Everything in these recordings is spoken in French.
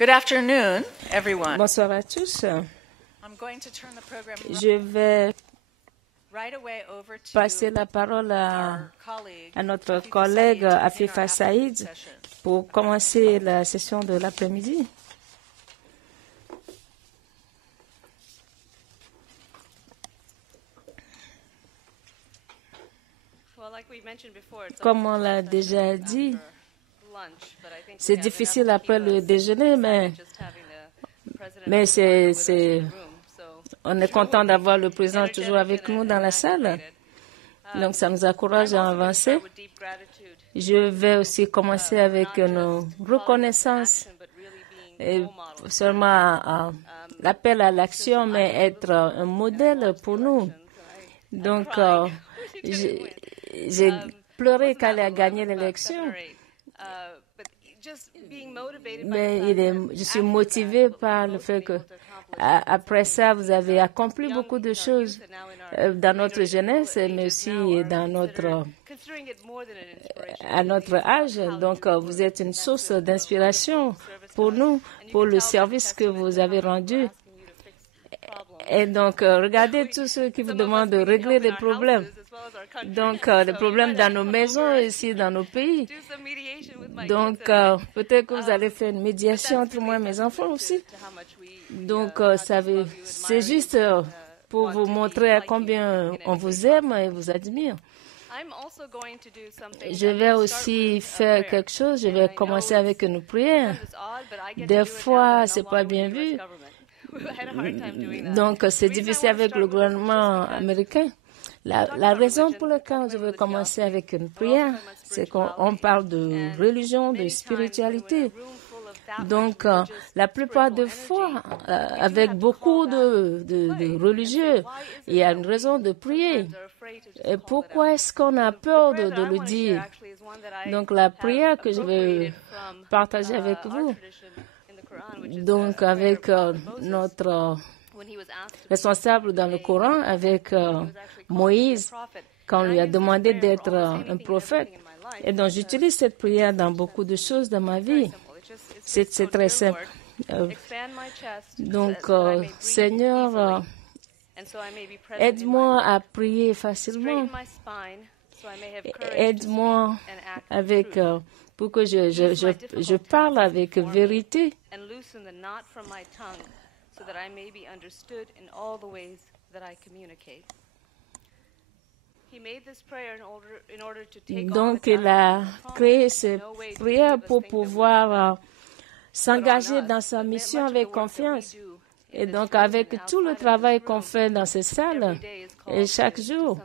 Good afternoon, everyone. Bonsoir à tous. I'm going to turn the program Je vais right away over to passer la parole our colleague, à notre Afifa collègue Saïd, in Afifa our Saïd afternoon session. pour commencer la session de l'après-midi. Comme on l'a déjà dit, c'est difficile après le déjeuner, mais on est content d'avoir le président toujours avec nous dans la salle. Donc, ça nous encourage à avancer. Je vais aussi commencer avec nos reconnaissances, et seulement l'appel à l'action, mais être un modèle pour nous. Donc, j'ai pleuré quand elle a gagné l'élection. Mais je suis motivée par le fait que après ça, vous avez accompli beaucoup de choses dans notre jeunesse, mais aussi à notre âge. Donc, vous êtes une source d'inspiration pour nous, pour le service que vous avez rendu. Et donc, regardez tous ceux qui vous demandent de régler les problèmes. Donc, les problèmes dans nos maisons et ici dans nos pays. Donc, peut-être que vous allez faire une médiation entre moi et mes enfants aussi. Donc, c'est juste pour vous montrer à combien on vous aime et vous admire. Je vais aussi faire quelque chose. Je vais commencer avec une prière. Des fois, c'est pas bien vu. Donc, c'est difficile avec le gouvernement américain. La raison pour laquelle je veux commencer avec une prière, c'est qu'on parle de religion, de spiritualité. Donc, la plupart des fois, avec beaucoup de religieux, il y a une raison de prier. Et pourquoi est-ce qu'on a peur de le dire? Donc, la prière que je vais partager avec vous, donc avec notre responsable dans le Coran, avec Moïse, quand on lui a demandé d'être un prophète. Et donc, j'utilise cette prière dans beaucoup de choses dans ma vie. C'est très simple. Donc, Seigneur, aide-moi à prier facilement. Aide-moi pour que je parle avec vérité. Donc, il a créé cette prière pour pouvoir s'engager dans sa mission avec confiance. Et donc, avec tout le travail qu'on fait dans ces salles, et chaque jour,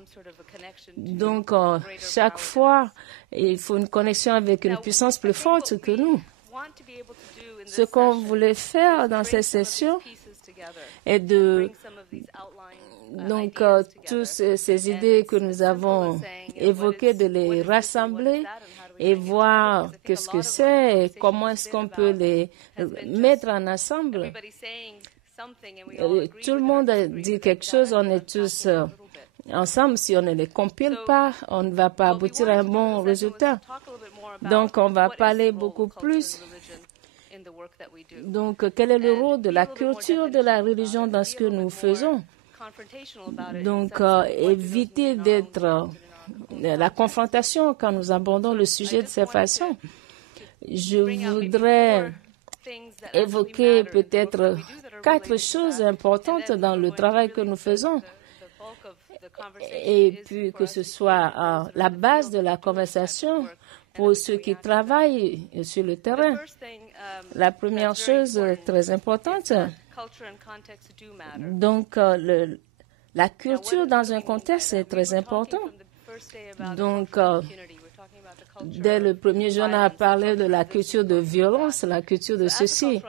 donc, chaque fois, il faut une connexion avec une puissance plus forte que nous. Ce qu'on voulait faire dans ces sessions est donc, toutes ces idées que nous avons évoquées, de les rassembler et voir qu'est-ce que c'est et comment est-ce qu'on peut les mettre en ensemble. Tout le monde dit quelque chose, on est tous ensemble. Si on ne les compile pas, on ne va pas aboutir à un bon résultat. Donc, on va parler beaucoup plus. Donc, quel est le rôle de la culture de la religion dans ce que nous faisons? Donc, éviter d'être la confrontation quand nous abordons le sujet de cette façon. Je voudrais évoquer peut-être 4 choses importantes dans le travail que nous faisons, et puis que ce soit la base de la conversation pour ceux qui travaillent sur le terrain. La première chose très importante, donc la culture dans un contexte est très important. Donc, dès le premier jour, on a parlé de la culture de violence, la culture de ceci.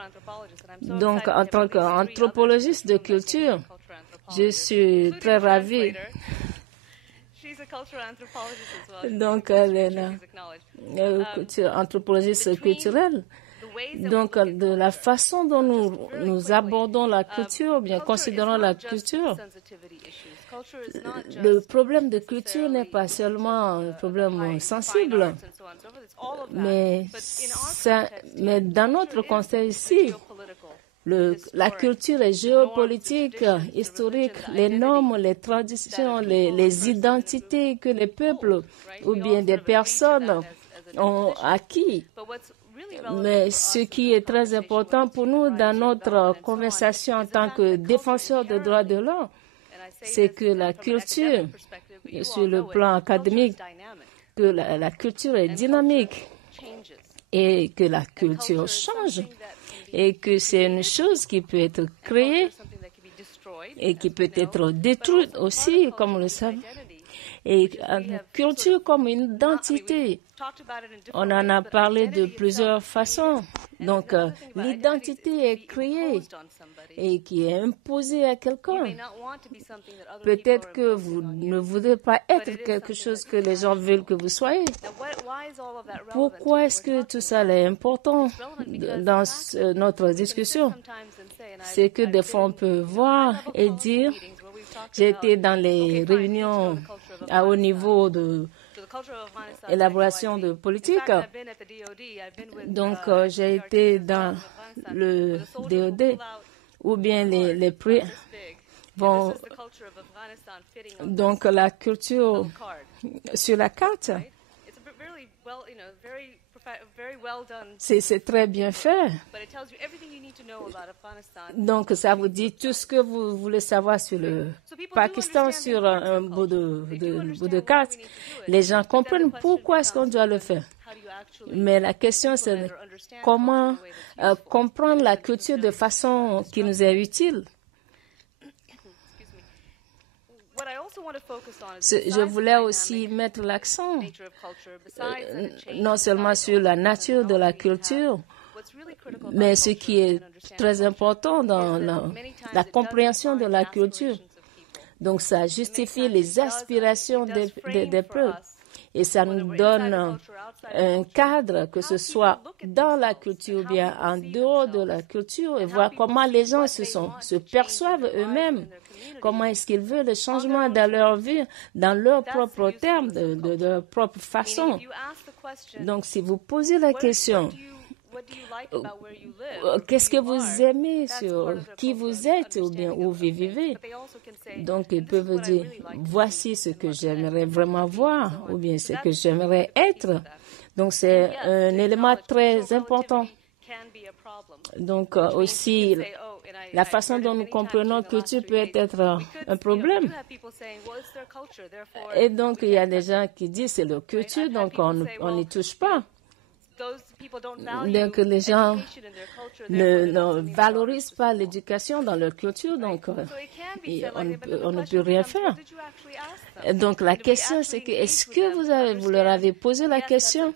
Donc, en tant qu'anthropologiste de culture, je suis très ravie. Donc, elle est anthropologiste culturelle. Donc, de la façon dont nous abordons la culture, bien considérons la culture, le problème de culture n'est pas seulement un problème sensible, mais dans notre contexte ici, la culture est géopolitique, historique, les normes, les traditions, les identités que les peuples ou bien des personnes ont acquis. Mais ce qui est très important pour nous dans notre conversation en tant que défenseurs des droits de l'homme, c'est que la culture, sur le plan académique, que la culture est dynamique et que la culture change et que c'est une chose qui peut être créée et qui peut être détruite aussi, comme vous le savez. Et la culture comme une identité, on en a parlé de plusieurs façons. Donc, l'identité est créée et qui est imposée à quelqu'un. Peut-être que vous ne voudrez pas être quelque chose que les gens veulent que vous soyez. Pourquoi est-ce que tout ça est important dans notre discussion? C'est que des fois on peut voir et dire, j'ai été dans les réunions à haut niveau de élaboration de politique. Donc, j'ai été dans le DOD ou bien les prix vont. Donc, la culture sur la carte, c'est très bien fait. Donc, ça vous dit tout ce que vous voulez savoir sur le Pakistan, sur un bout de carte. Les gens comprennent pourquoi est-ce qu'on doit le faire. Mais la question, c'est comment comprendre la culture de façon qui nous est utile. Je voulais aussi mettre l'accent non seulement sur la nature de la culture, mais ce qui est très important dans la compréhension de la culture. Donc, ça justifie les aspirations des peuples et ça nous donne un cadre, que ce soit dans la culture ou bien en dehors de la culture, et voir comment les gens se perçoivent eux-mêmes. Comment est-ce qu'ils veulent le changement dans leur vie, dans leurs propres termes, de leur propre façon. Donc, si vous posez la question, qu'est-ce que vous aimez sur qui vous êtes ou bien où vous vivez? Donc, ils peuvent dire, voici ce que j'aimerais vraiment voir ou bien ce que j'aimerais être. Donc, c'est un élément très important. Donc, aussi, la façon dont nous comprenons que culture peut être un problème. Et donc, il y a des gens qui disent c'est leur culture, donc on n'y touche pas. Donc, les gens ne valorisent pas l'éducation dans leur culture, donc on ne peut rien faire. Donc, la question, c'est que est-ce que vous leur avez posé la question?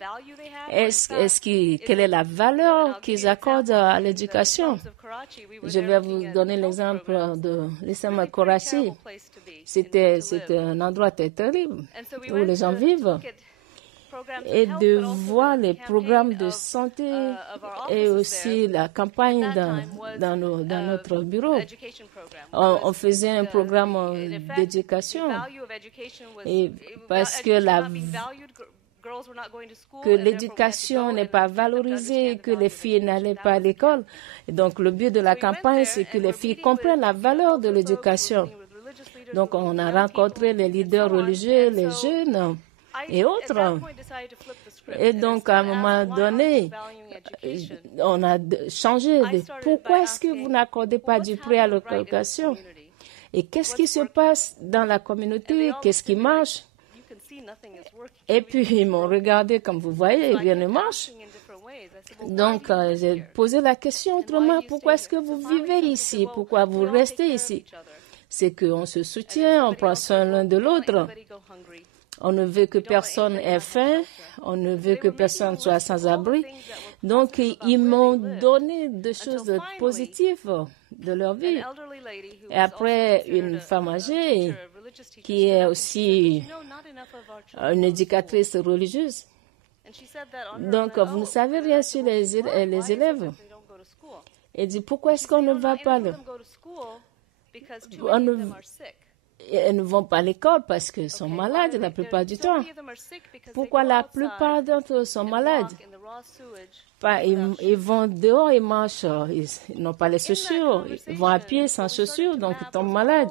Quelle est la valeur qu'ils accordent à l'éducation? Je vais vous donner l'exemple de l'Islam à Karachi. C'était un endroit très terrible où les gens vivent. Et de voir les programmes de santé et aussi la campagne dans notre bureau. On faisait un programme d'éducation et parce que l'éducation n'est pas valorisée, que les filles n'allaient pas à l'école. Et donc, le but de la campagne, c'est que les filles comprennent la valeur de l'éducation. Donc, on a rencontré les leaders religieux, les jeunes et autres. Et donc, à un moment donné, on a changé de pourquoi est-ce que vous n'accordez pas du prix à l'éducation? Et qu'est-ce qui se passe dans la communauté? Qu'est-ce qui marche? Et puis, ils m'ont regardé, comme vous voyez, rien ne marche. Donc, j'ai posé la question autrement, pourquoi est-ce que vous vivez ici? Pourquoi vous restez ici? C'est qu'on se soutient, on prend soin l'un de l'autre. On ne veut que personne ait faim, on ne veut que personne soit sans abri. Donc, ils m'ont donné des choses positives de leur vie. Et après, une femme âgée qui est aussi une éducatrice religieuse. Donc, vous ne savez rien sur les élèves. Elle dit, pourquoi est-ce qu'on ne va pas Elles ne vont pas à l'école parce qu'ils sont malades la plupart du temps. Pourquoi la plupart d'entre eux sont malades? Ils vont dehors, ils marchent, ils n'ont pas les chaussures, ils vont à pied sans chaussures, donc ils tombent malades.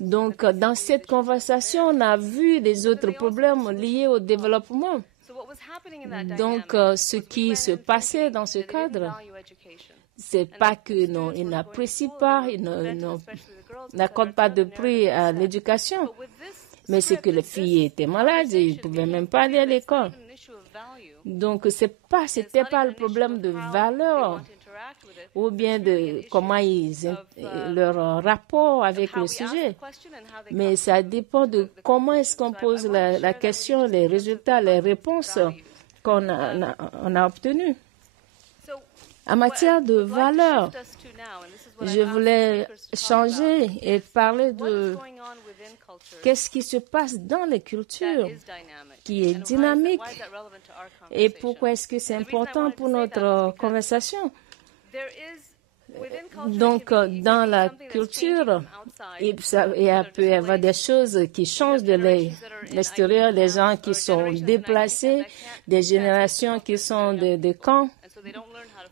Donc, dans cette conversation, on a vu des autres problèmes liés au développement. Donc, ce qui se passait dans ce cadre, c'est pas que non, ils n'apprécient pas, ils n'accordent pas de prix à l'éducation, mais c'est que les filles étaient malades et ils ne pouvaient même pas aller à l'école. Donc, c'était pas le problème de valeur ou bien de comment leur rapport avec le sujet, mais ça dépend de comment est-ce qu'on pose la question, les résultats, les réponses qu'on a obtenues. En matière de valeur, je voulais changer et parler de qu'est-ce qui se passe dans les cultures, qui est dynamique, et pourquoi est-ce que c'est important pour notre conversation. Donc, dans la culture, il peut y avoir des choses qui changent de l'extérieur, des gens qui sont déplacés, des générations qui sont des camps.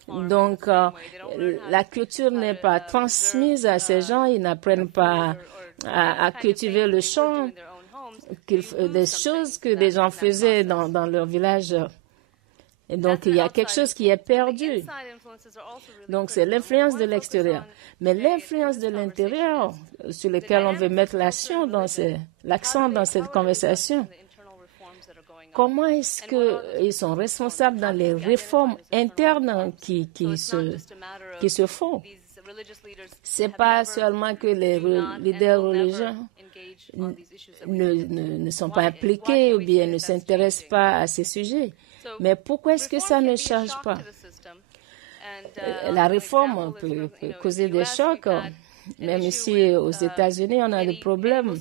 Donc, la culture n'est pas transmise à ces gens, ils n'apprennent pas à cultiver le champ, des choses que les gens faisaient dans leur village. Et donc, il y a quelque chose qui est perdu. Donc, c'est l'influence de l'extérieur. Mais l'influence de l'intérieur, sur laquelle on veut mettre l'accent dans cette conversation, comment est-ce qu'ils sont responsables dans les réformes internes qui se font? Ce n'est pas seulement que les leaders religieux ne sont pas impliqués ou bien ne s'intéressent pas à ces sujets. Mais pourquoi est-ce que ça ne change pas? La réforme peut causer des chocs. Même ici aux États-Unis, on a des problèmes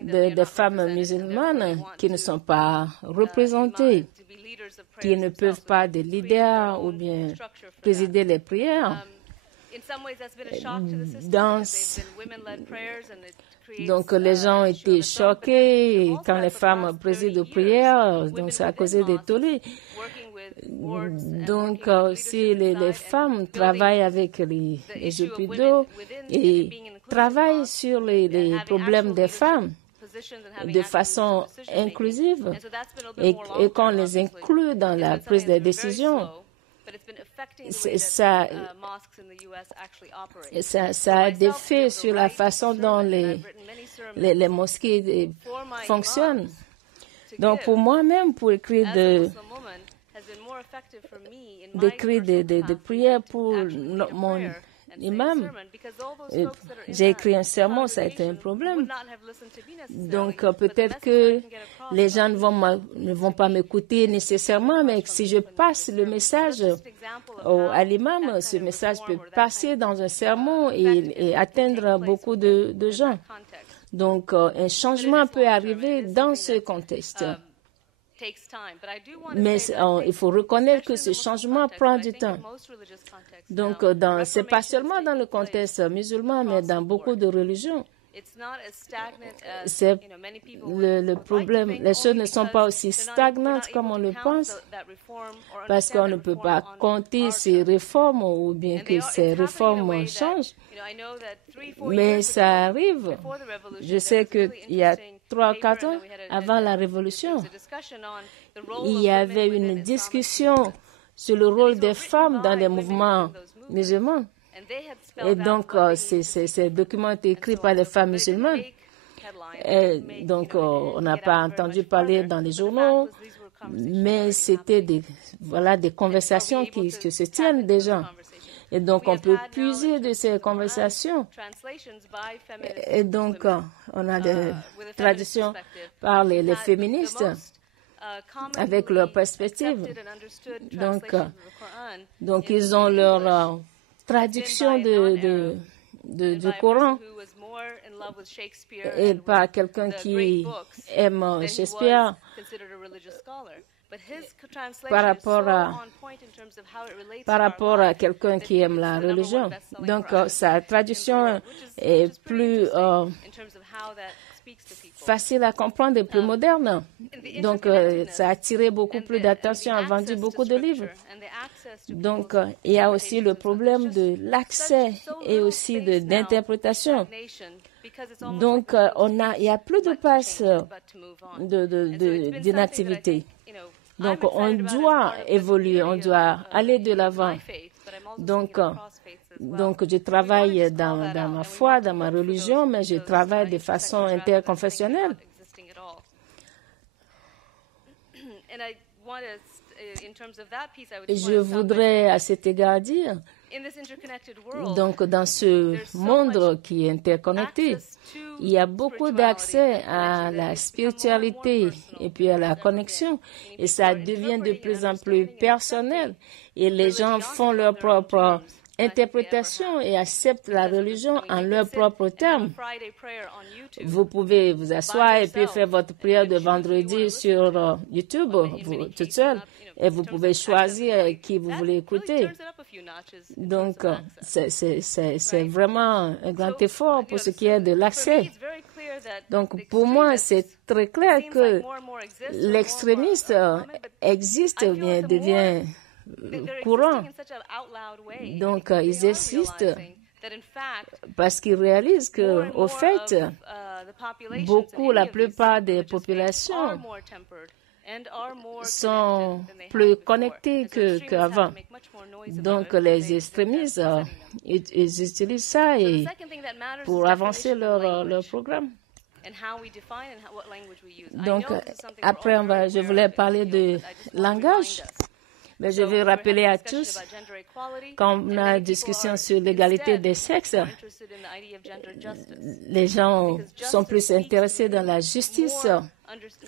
de femmes musulmanes qui ne sont pas représentées, qui ne peuvent pas être leaders ou bien présider les prières. Donc, les gens ont été choqués quand les femmes président aux prières, donc ça a causé des tollés. Donc, si les femmes travaillent avec les Jupido et travaillent sur les problèmes des femmes de façon inclusive et qu'on les inclut dans la prise de décision, ça a des effets sur la façon dont les mosquées fonctionnent. Donc, pour moi-même, pour écrire des prières pour mon imam, j'ai écrit un sermon, ça a été un problème. Donc, peut-être que les gens ne vont pas m'écouter nécessairement, mais si je passe le message à l'imam, ce message peut passer dans un sermon et atteindre beaucoup de gens. Donc, un changement peut arriver dans ce contexte. Mais il faut reconnaître que ce changement prend du temps. Donc, ce n'est pas seulement dans le contexte musulman, mais dans beaucoup de religions. C'est le problème. Les choses ne sont pas aussi stagnantes comme on le pense, parce qu'on ne peut pas compter ces réformes ou bien que ces réformes changent. Mais ça arrive. Je sais qu'il y a 3 ou 4 ans, avant la Révolution, il y avait une discussion sur le rôle des femmes dans les mouvements musulmans. Et donc, ces documents étaient écrits par les femmes musulmanes. Et donc, on n'a pas entendu parler dans les journaux, mais c'était des conversations qui se tiennent déjà. Et donc, on peut puiser de ces conversations. Et donc, on a des traductions par les féministes avec leur perspective. Donc ils ont leur traduction du Coran et par quelqu'un qui aime Shakespeare. par rapport à quelqu'un qui aime la religion. Donc, sa traduction est plus facile à comprendre et plus moderne. Donc, ça a attiré beaucoup plus d'attention, a vendu beaucoup de livres. Donc, il y a aussi le problème de l'accès et aussi d'interprétation. Donc, il y a plus de place d'inactivité. Donc, on doit évoluer, on doit aller de l'avant. Donc, je travaille dans ma foi, dans ma religion, mais je travaille de façon interconfessionnelle. Je voudrais à cet égard dire, donc dans ce monde qui est interconnecté, il y a beaucoup d'accès à la spiritualité et puis à la connexion et ça devient de plus en plus personnel et les gens font leur propre interprétation et acceptent la religion en leurs propres termes. Vous pouvez vous asseoir et puis faire votre prière de vendredi sur YouTube, toute seule, et vous pouvez choisir qui vous voulez écouter. Donc, c'est vraiment un grand effort pour ce qui est de l'accès. Donc, pour moi, c'est très clair que l'extrémiste existe, bien devient courant. Donc, ils existent parce qu'ils réalisent que, au fait, la plupart des populations sont plus connectées qu'avant. Donc, les extrémistes, ils utilisent ça pour avancer leur programme. Donc, après, je voulais parler de langage. Mais je vais rappeler à tous, quand on a une discussion sur l'égalité des sexes, les gens sont plus intéressés dans la justice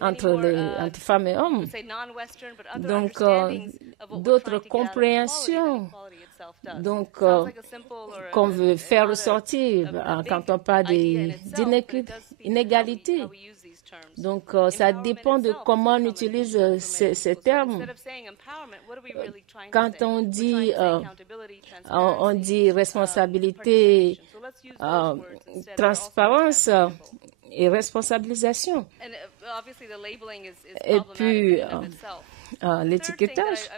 entre femmes et hommes. Donc, d'autres compréhensions qu'on veut faire ressortir quand on parle d'inégalité. Donc, ça dépend de comment on utilise ces termes. Quand on dit responsabilité, transparence et responsabilisation. Et puis, l'étiquetage.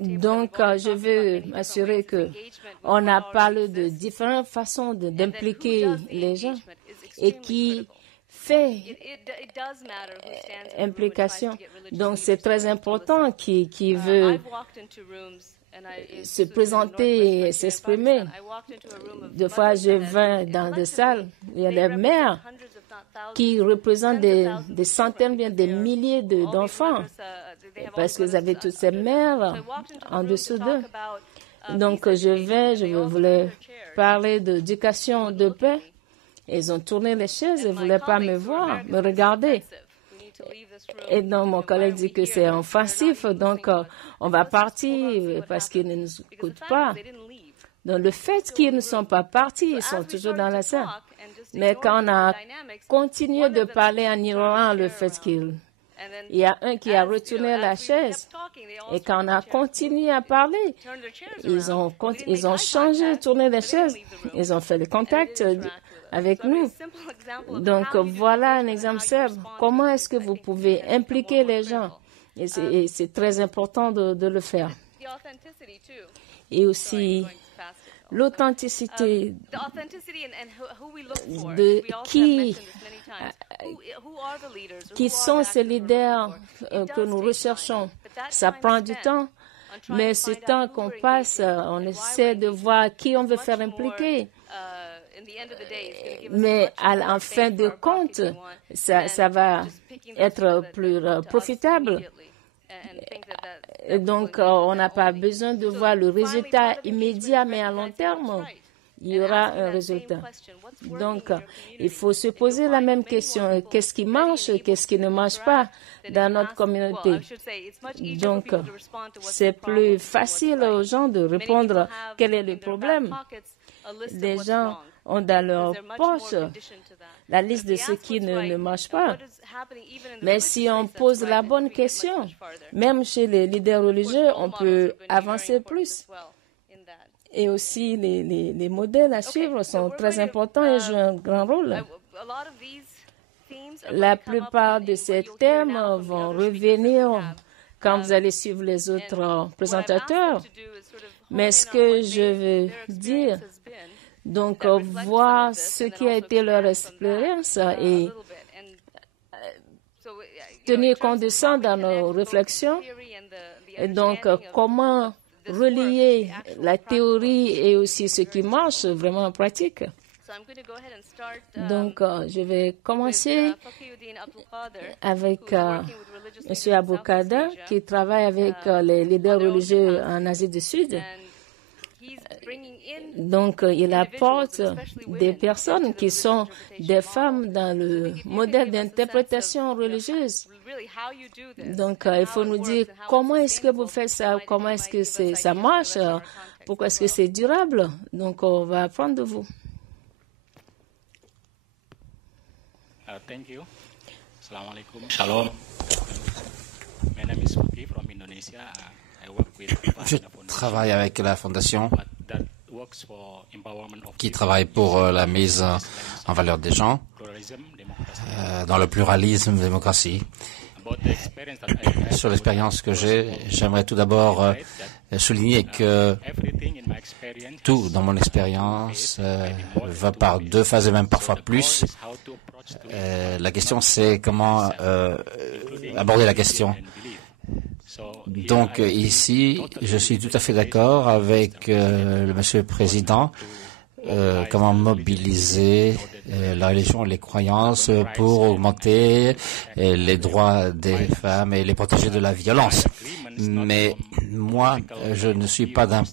Donc, je veux m'assurer qu'on a parlé de différentes façons d'impliquer les gens et qui fait implication. Donc, c'est très important qui veut se présenter et s'exprimer. Des fois, je vais dans des salles, il y a des mères qui représentent des centaines, bien des milliers d'enfants, parce que vous avez toutes ces mères en dessous d'eux. Donc, je voulais parler d'éducation de paix. Ils ont tourné les chaises, ils ne voulaient pas me voir, me regarder. Et donc, mon collègue dit que c'est offensif, donc on va partir parce qu'ils ne nous écoutent pas. Donc, le fait qu'ils ne sont pas partis, ils sont toujours dans la salle. Mais quand on a continué de parler en ignorant le fait qu'il y a un qui a retourné la chaise, et quand on a continué à parler, ils ont changé, tourné les chaises, ils ont fait le contact avec nous. Donc, voilà un exemple simple. Comment est-ce que vous pouvez impliquer les gens? Et c'est très important de le faire. Et aussi, l'authenticité de qui sont ces leaders que nous recherchons. Ça prend du temps, mais ce temps qu'on passe, on essaie de voir qui on veut faire impliquer. Mais en fin de compte, ça va être plus profitable. Donc, on n'a pas besoin de voir le résultat immédiat, mais à long terme, il y aura un résultat. Donc, il faut se poser la même question. Qu'est-ce qui marche, qu'est-ce qui ne marche pas dans notre communauté? Donc, c'est plus facile aux gens de répondre quel est le problème. Les gens ont dans leur poche la liste de ce qui ne marche pas. Mais si on pose la bonne question, même chez les leaders religieux, on peut avancer plus. Et aussi, les modèles à suivre sont très importants et jouent un grand rôle. La plupart de ces thèmes vont revenir quand vous allez suivre les autres présentateurs. Mais ce que je veux dire, donc voir ce qui a été leur expérience et tenir compte de ça dans nos réflexions. Et donc, comment relier la théorie et aussi ce qui marche vraiment en pratique. Donc, je vais commencer avec M. Aboukada, qui travaille avec les leaders religieux en Asie du Sud. Donc, il apporte des personnes qui sont des femmes dans le modèle d'interprétation religieuse. Donc, il faut nous dire comment est-ce que vous faites ça, comment est-ce que ça marche, pourquoi est-ce que c'est durable. Donc, on va apprendre de vous. Thank you. Assalamu alaikum. Shalom. My name is Waki from Indonesia. I work with Je travaille avec la fondation qui travaille pour la mise en valeur des gens dans le pluralisme, démocratie. Sur l'expérience que j'ai, j'aimerais tout d'abord souligner que tout dans mon expérience va par deux phases et même parfois plus. La question, c'est comment aborder la question. Donc ici, je suis tout à fait d'accord avec le monsieur le président, comment mobiliser la religion et les croyances pour augmenter les droits des femmes et les protéger de la violence. Mais moi, je ne suis pas d'un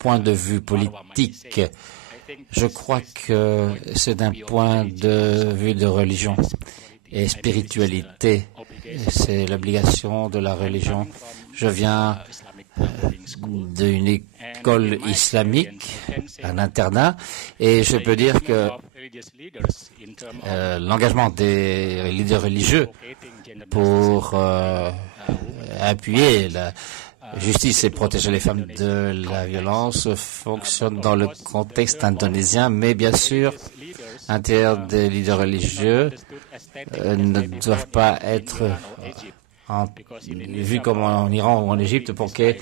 point de vue politique. Je crois que c'est d'un point de vue de religion et spiritualité. C'est l'obligation de la religion. Je viens d'une école islamique, un internat, et je peux dire que l'engagement des leaders religieux pour appuyer la justice et protéger les femmes de la violence fonctionne dans le contexte indonésien, mais bien sûr, à l'intérieur des leaders religieux ne doivent pas être vus comme en Iran ou en Égypte pour que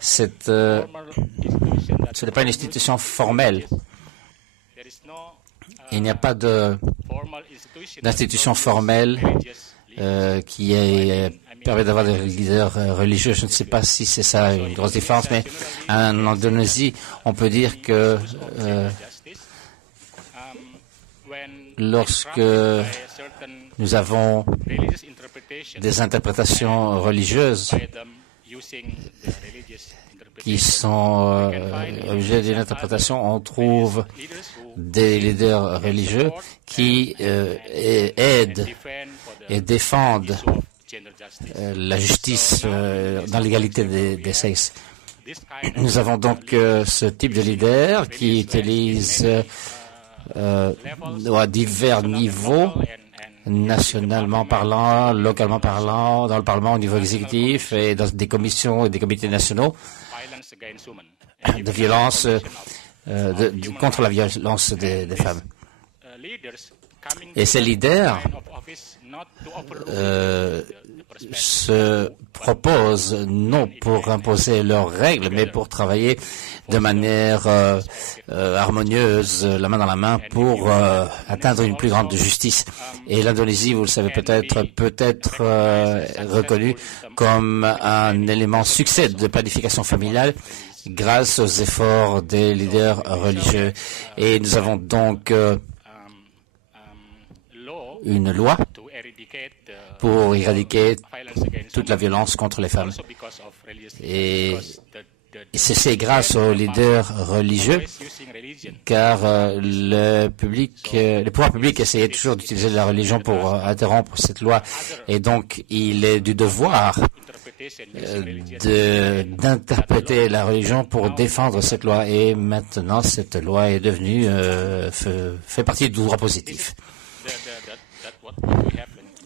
ce n'est pas une institution formelle. Il n'y a pas d'institution formelle qui permet d'avoir des leaders religieux. Je ne sais pas si c'est ça une grosse différence, mais en Indonésie, on peut dire que lorsque nous avons des interprétations religieuses qui sont objets d'une interprétation, on trouve des leaders religieux qui aident et défendent la justice dans l'égalité des sexes. Nous avons donc ce type de leader qui utilise à divers niveaux, nationalement parlant, localement parlant, dans le Parlement au niveau exécutif et dans des commissions et des comités nationaux de violence contre la violence des femmes. Et ces leaders se proposent non pour imposer leurs règles, mais pour travailler de manière harmonieuse, la main dans la main, pour atteindre une plus grande justice. Et l'Indonésie, vous le savez peut-être reconnue comme un élément succès de planification familiale grâce aux efforts des leaders religieux. Et nous avons donc une loi pour éradiquer toute la violence contre les femmes. Et c'est grâce aux leaders religieux, car le pouvoir public essayait toujours d'utiliser la religion pour interrompre cette loi. Et donc, il est du devoir d'interpréter la religion pour défendre cette loi. Et maintenant, cette loi est devenue, fait partie du droit positif.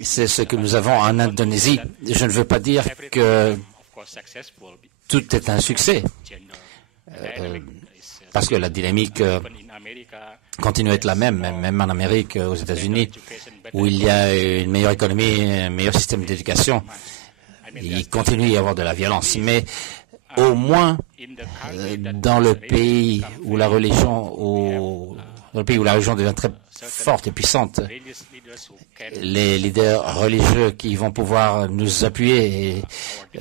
C'est ce que nous avons en Indonésie. Je ne veux pas dire que tout est un succès, parce que la dynamique continue à être la même, même en Amérique, aux États-Unis, où il y a une meilleure économie, un meilleur système d'éducation. Il continue à y avoir de la violence, mais au moins dans le pays où la religion, devient très forte et puissante, les leaders religieux qui vont pouvoir nous appuyer et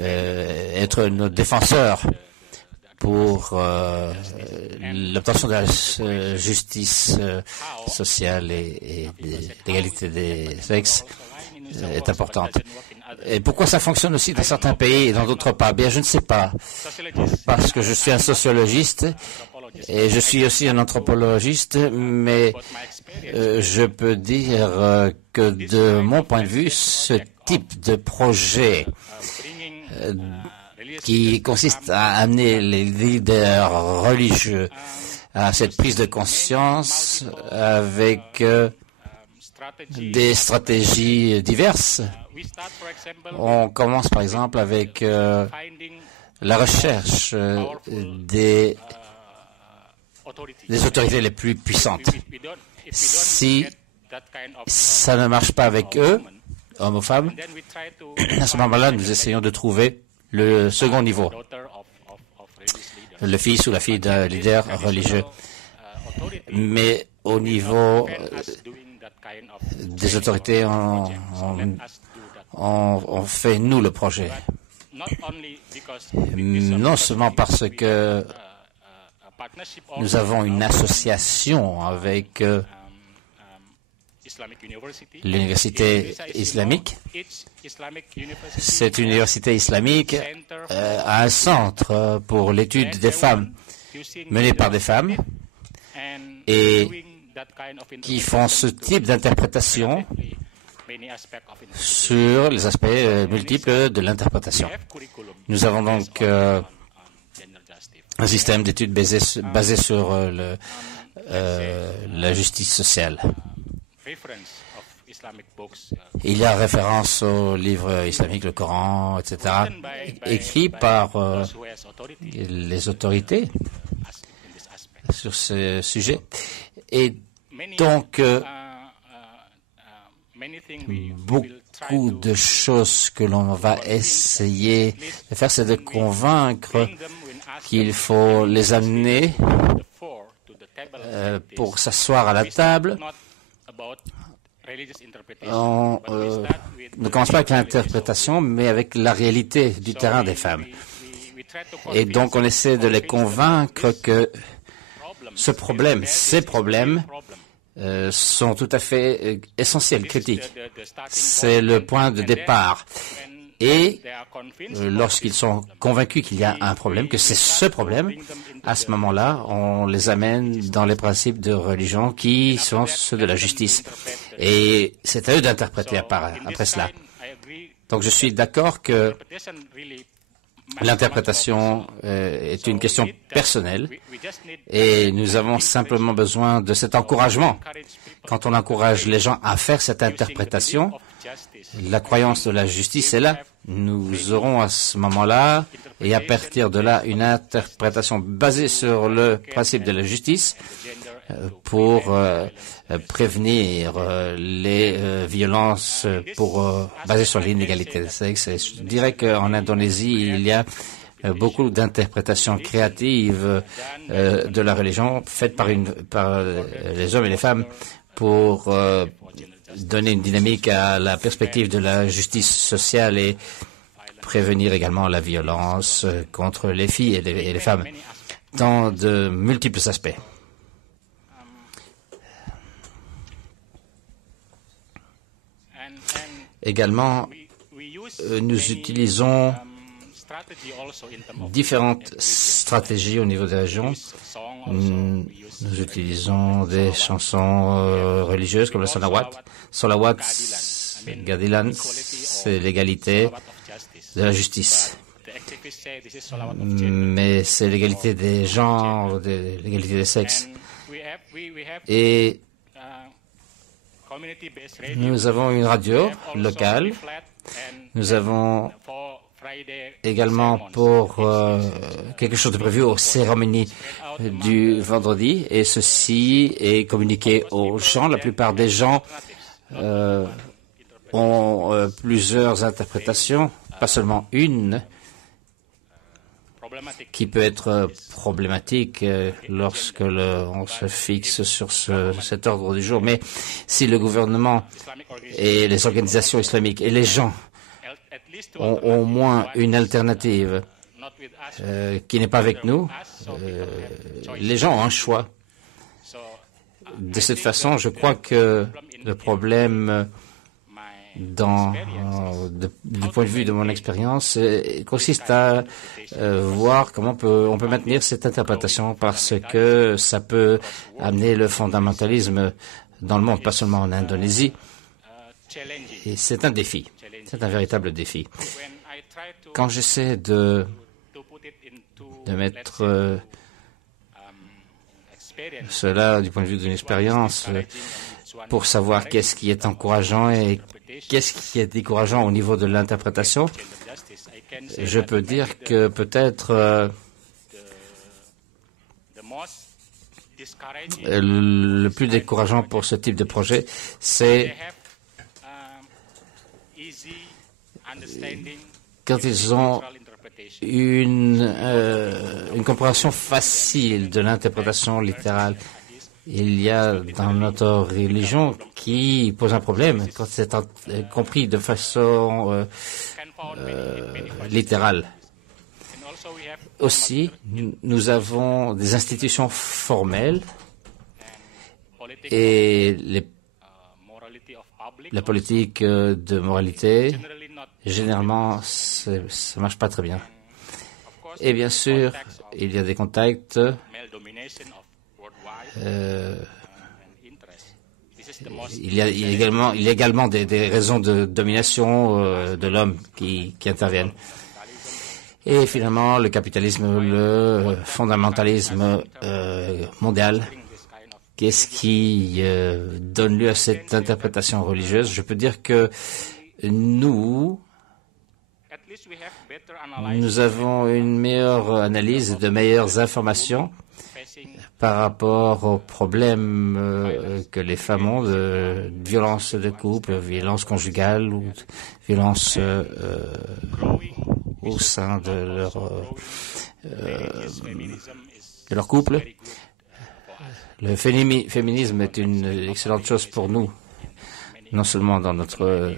être nos défenseurs pour l'obtention de la justice sociale et l'égalité des sexes est importante. Et pourquoi ça fonctionne aussi dans certains pays et dans d'autres pas? Bien, je ne sais pas. Parce que je suis un sociologiste et je suis aussi un anthropologiste, mais je peux dire que de mon point de vue, ce type de projet qui consiste à amener les leaders religieux à cette prise de conscience avec des stratégies diverses. On commence par exemple avec la recherche des autorités les plus puissantes. Si ça ne marche pas avec eux, hommes ou femmes, à ce moment-là, nous essayons de trouver le second niveau, le fils ou la fille d'un leader religieux. Mais au niveau des autorités, on fait, nous, le projet. Non seulement parce que nous avons une association avec l'université islamique. Cette université islamique a un centre pour l'étude des femmes mené par des femmes et qui font ce type d'interprétation sur les aspects multiples de l'interprétation. Nous avons donc un système d'études basé sur la justice sociale. Il y a référence aux livres islamiques, le Coran, etc., écrits par les autorités sur ce sujet. Et donc, beaucoup de choses que l'on va essayer de faire, c'est de convaincre qu'il faut les amener pour s'asseoir à la table. On ne commence pas avec l'interprétation, mais avec la réalité du terrain des femmes. Et donc, on essaie de les convaincre que ces problèmes sont tout à fait essentiels, critiques. C'est le point de départ. Et lorsqu'ils sont convaincus qu'il y a un problème, que c'est ce problème, à ce moment-là, on les amène dans les principes de religion qui sont ceux de la justice. Et c'est à eux d'interpréter après cela. Donc je suis d'accord que l'interprétation est une question personnelle et nous avons simplement besoin de cet encouragement. Quand on encourage les gens à faire cette interprétation, la croyance de la justice est là. Nous aurons à ce moment-là, et à partir de là, une interprétation basée sur le principe de la justice pour prévenir les violences basées sur l'inégalité de sexe. Je dirais qu'en Indonésie, il y a beaucoup d'interprétations créatives de la religion faites par les hommes et les femmes pour donner une dynamique à la perspective de la justice sociale et prévenir également la violence contre les filles et les femmes dans de multiples aspects. Également, nous utilisons différentes stratégies au niveau des régions. Nous utilisons des chansons religieuses comme le Solawat. Solawat, Gadilan, c'est l'égalité. de la justice. Mais c'est l'égalité des genres, l'égalité des sexes. Et nous avons une radio locale. Nous avons également pour quelque chose de prévu aux cérémonies du vendredi. Et ceci est communiqué aux gens. La plupart des gens ont plusieurs interprétations, pas seulement une, qui peut être problématique lorsque on se fixe sur cet ordre du jour. Mais si le gouvernement et les organisations islamiques et les gens ont au moins une alternative qui n'est pas avec nous, les gens ont un choix. De cette façon, je crois que le problème du point de vue de mon expérience, consiste à voir comment on peut maintenir cette interprétation, parce que ça peut amener le fondamentalisme dans le monde, pas seulement en Indonésie. Et c'est un défi, c'est un véritable défi. Quand j'essaie de mettre cela du point de vue d'une expérience, pour savoir qu'est-ce qui est encourageant et qu'est-ce qui est décourageant au niveau de l'interprétation, je peux dire que peut-être le plus décourageant pour ce type de projet, c'est quand ils ont une compréhension facile de l'interprétation littérale. Il y a dans notre religion qui pose un problème quand c'est compris de façon littérale. Aussi, nous avons des institutions formelles et la politique de moralité, généralement, ça ne marche pas très bien. Et bien sûr, il y a des contacts. Il y a également des raisons de domination de l'homme qui interviennent. Et finalement, le capitalisme, le fondamentalisme mondial, qu'est-ce qui donne lieu à cette interprétation religieuse? Je peux dire que nous avons une meilleure analyse, de meilleures informations par rapport aux problèmes que les femmes ont de violence de couple, violence conjugale ou violence au sein de leur couple. Le féminisme est une excellente chose pour nous, non seulement dans notre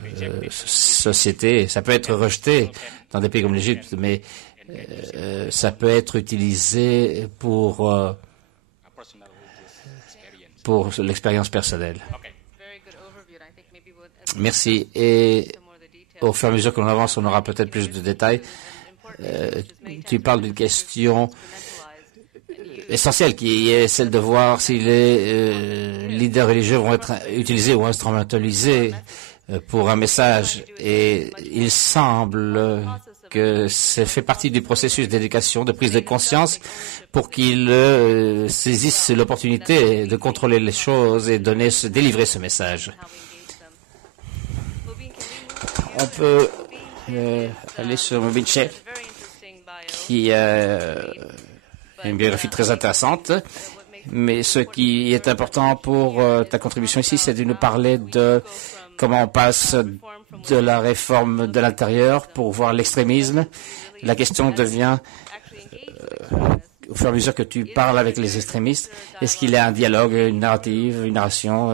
société. Ça peut être rejeté dans des pays comme l'Égypte, mais ça peut être utilisé pour l'expérience personnelle. Merci. Et au fur et à mesure que l'on avance, on aura peut-être plus de détails. Tu parles d'une question essentielle qui est celle de voir si les leaders religieux vont être utilisés ou instrumentalisés pour un message. Et il semble que ça fait partie du processus d'éducation, de prise de conscience, pour qu'ils saisissent l'opportunité de contrôler les choses et délivrer ce message. On peut aller sur Mobin Chef, qui a une biographie très intéressante, mais ce qui est important pour ta contribution ici, c'est de nous parler de comment on passe de la réforme de l'intérieur pour voir l'extrémisme. La question devient, au fur et à mesure que tu parles avec les extrémistes, est-ce qu'il y a un dialogue, une narrative, une narration,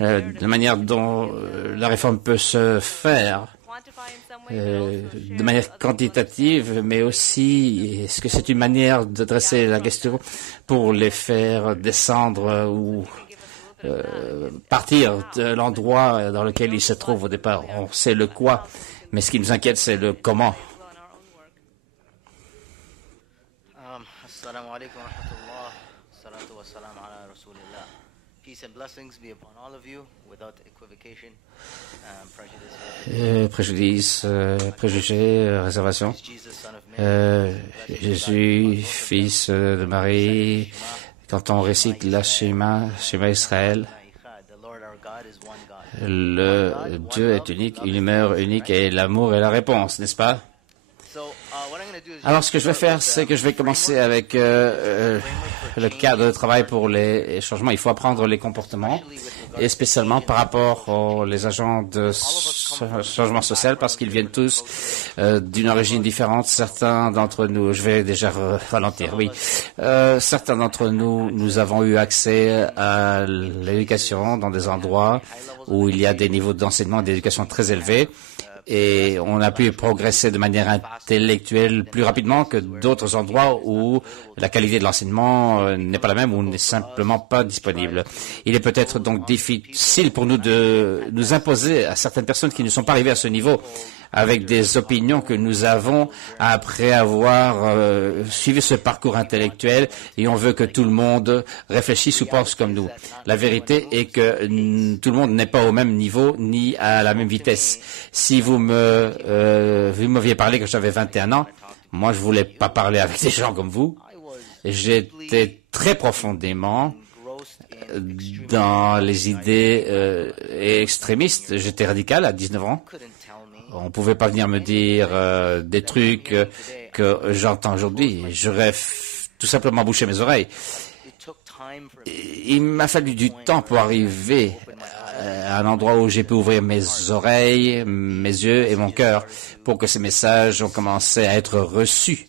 de manière dont la réforme peut se faire de manière quantitative, mais aussi, est-ce que c'est une manière de dresser la question pour les faire descendre ou partir de l'endroit dans lequel ils se trouvent au départ? On sait le quoi, mais ce qui nous inquiète, c'est le comment. Préjudice, préjugés, réservation. Jésus, fils de Marie, quand on récite la Shema Israël, le Dieu est unique, une humeur unique et l'amour est la réponse, n'est-ce pas? Alors, ce que je vais faire, c'est que je vais commencer avec le cadre de travail pour les changements. Il faut apprendre les comportements, et spécialement par rapport aux les agents de changement social, parce qu'ils viennent tous d'une origine différente. Certains d'entre nous, je vais déjà ralentir, oui. Certains d'entre nous, nous avons eu accès à l'éducation dans des endroits où il y a des niveaux d'enseignement et d'éducation très élevés. Et on a pu progresser de manière intellectuelle plus rapidement que d'autres endroits où la qualité de l'enseignement n'est pas la même ou n'est simplement pas disponible. Il est peut-être donc difficile pour nous de nous imposer à certaines personnes qui ne sont pas arrivées à ce niveau avec des opinions que nous avons après avoir suivi ce parcours intellectuel, et on veut que tout le monde réfléchisse ou pense comme nous. La vérité est que tout le monde n'est pas au même niveau ni à la même vitesse. Si vous m'aviez parlé quand j'avais 21 ans, moi je voulais pas parler avec des gens comme vous. J'étais très profondément dans les idées extrémistes. J'étais radical à 19 ans. On ne pouvait pas venir me dire des trucs que j'entends aujourd'hui. J'aurais tout simplement bouché mes oreilles. Il m'a fallu du temps pour arriver à un endroit où j'ai pu ouvrir mes oreilles, mes yeux et mon cœur pour que ces messages ont commencé à être reçus.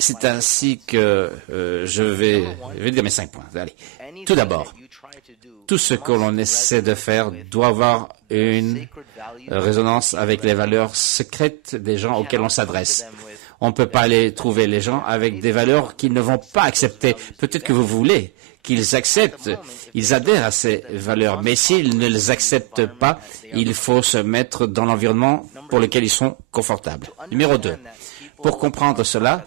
C'est ainsi que je vais dire mes 5 points. Allez. Tout d'abord, tout ce que l'on essaie de faire doit avoir une résonance avec les valeurs secrètes des gens auxquels on s'adresse. On ne peut pas aller trouver les gens avec des valeurs qu'ils ne vont pas accepter. Peut-être que vous voulez qu'ils acceptent, ils adhèrent à ces valeurs, mais s'ils ne les acceptent pas, il faut se mettre dans l'environnement pour lequel ils sont confortables. Numéro 2. Pour comprendre cela,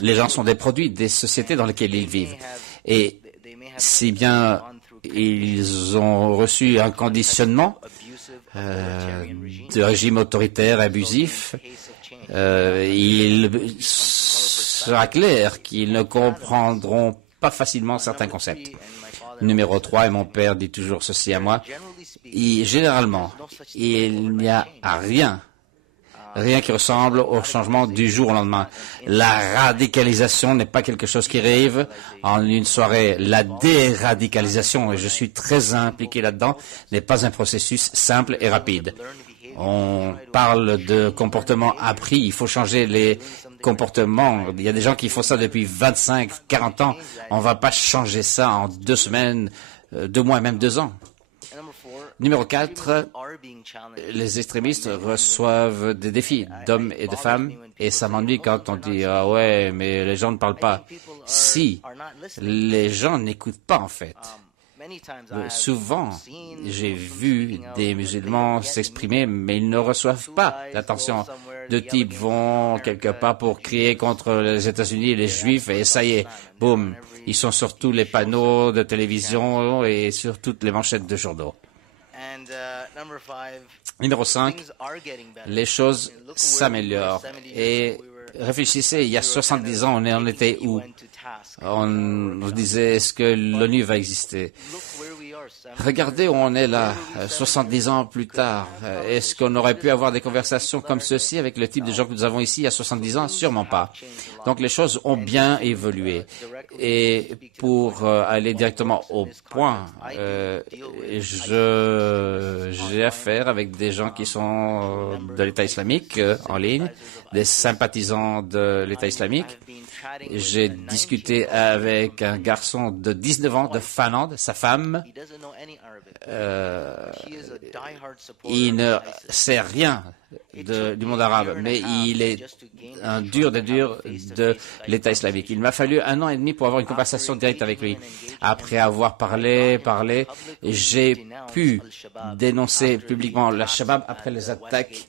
les gens sont des produits des sociétés dans lesquelles ils vivent. Et si bien ils ont reçu un conditionnement de régime autoritaire abusif, il sera clair qu'ils ne comprendront pas facilement certains concepts. Numéro 3, et mon père dit toujours ceci à moi, généralement, il n'y a rien qui ressemble au changement du jour au lendemain. La radicalisation n'est pas quelque chose qui arrive en une soirée. La déradicalisation, et je suis très impliqué là-dedans, n'est pas un processus simple et rapide. On parle de comportements appris, il faut changer les comportements. Il y a des gens qui font ça depuis 25, 40 ans. On ne va pas changer ça en 2 semaines, 2 mois, même 2 ans. Numéro 4, les extrémistes reçoivent des défis d'hommes et de femmes, et ça m'ennuie quand on dit « Ah ouais, mais les gens ne parlent pas ». Si, les gens n'écoutent pas en fait. Souvent, j'ai vu des musulmans s'exprimer, mais ils ne reçoivent pas l'attention. Deux types vont quelque part pour crier contre les États-Unis et les Juifs, et ça y est, boum, ils sont sur tous les panneaux de télévision et sur toutes les manchettes de journaux. Numéro 5, les choses s'améliorent. Et réfléchissez, il y a 70 ans, on en était où? On disait, est-ce que l'ONU va exister? Regardez où on est là, 70 ans plus tard. Est-ce qu'on aurait pu avoir des conversations comme ceci avec le type de gens que nous avons ici il y a 70 ans? Sûrement pas. Donc les choses ont bien évolué. Et pour aller directement au point, j'ai affaire avec des gens qui sont de l'État islamique en ligne, des sympathisants de l'État islamique. J'ai discuté avec un garçon de 19 ans de Finlande, sa femme. Il ne sait rien du monde arabe, mais il est un dur des durs de l'État islamique. Il m'a fallu 1 an et demi pour avoir une conversation directe avec lui. Après avoir parlé, j'ai pu dénoncer publiquement la Shabab après les attaques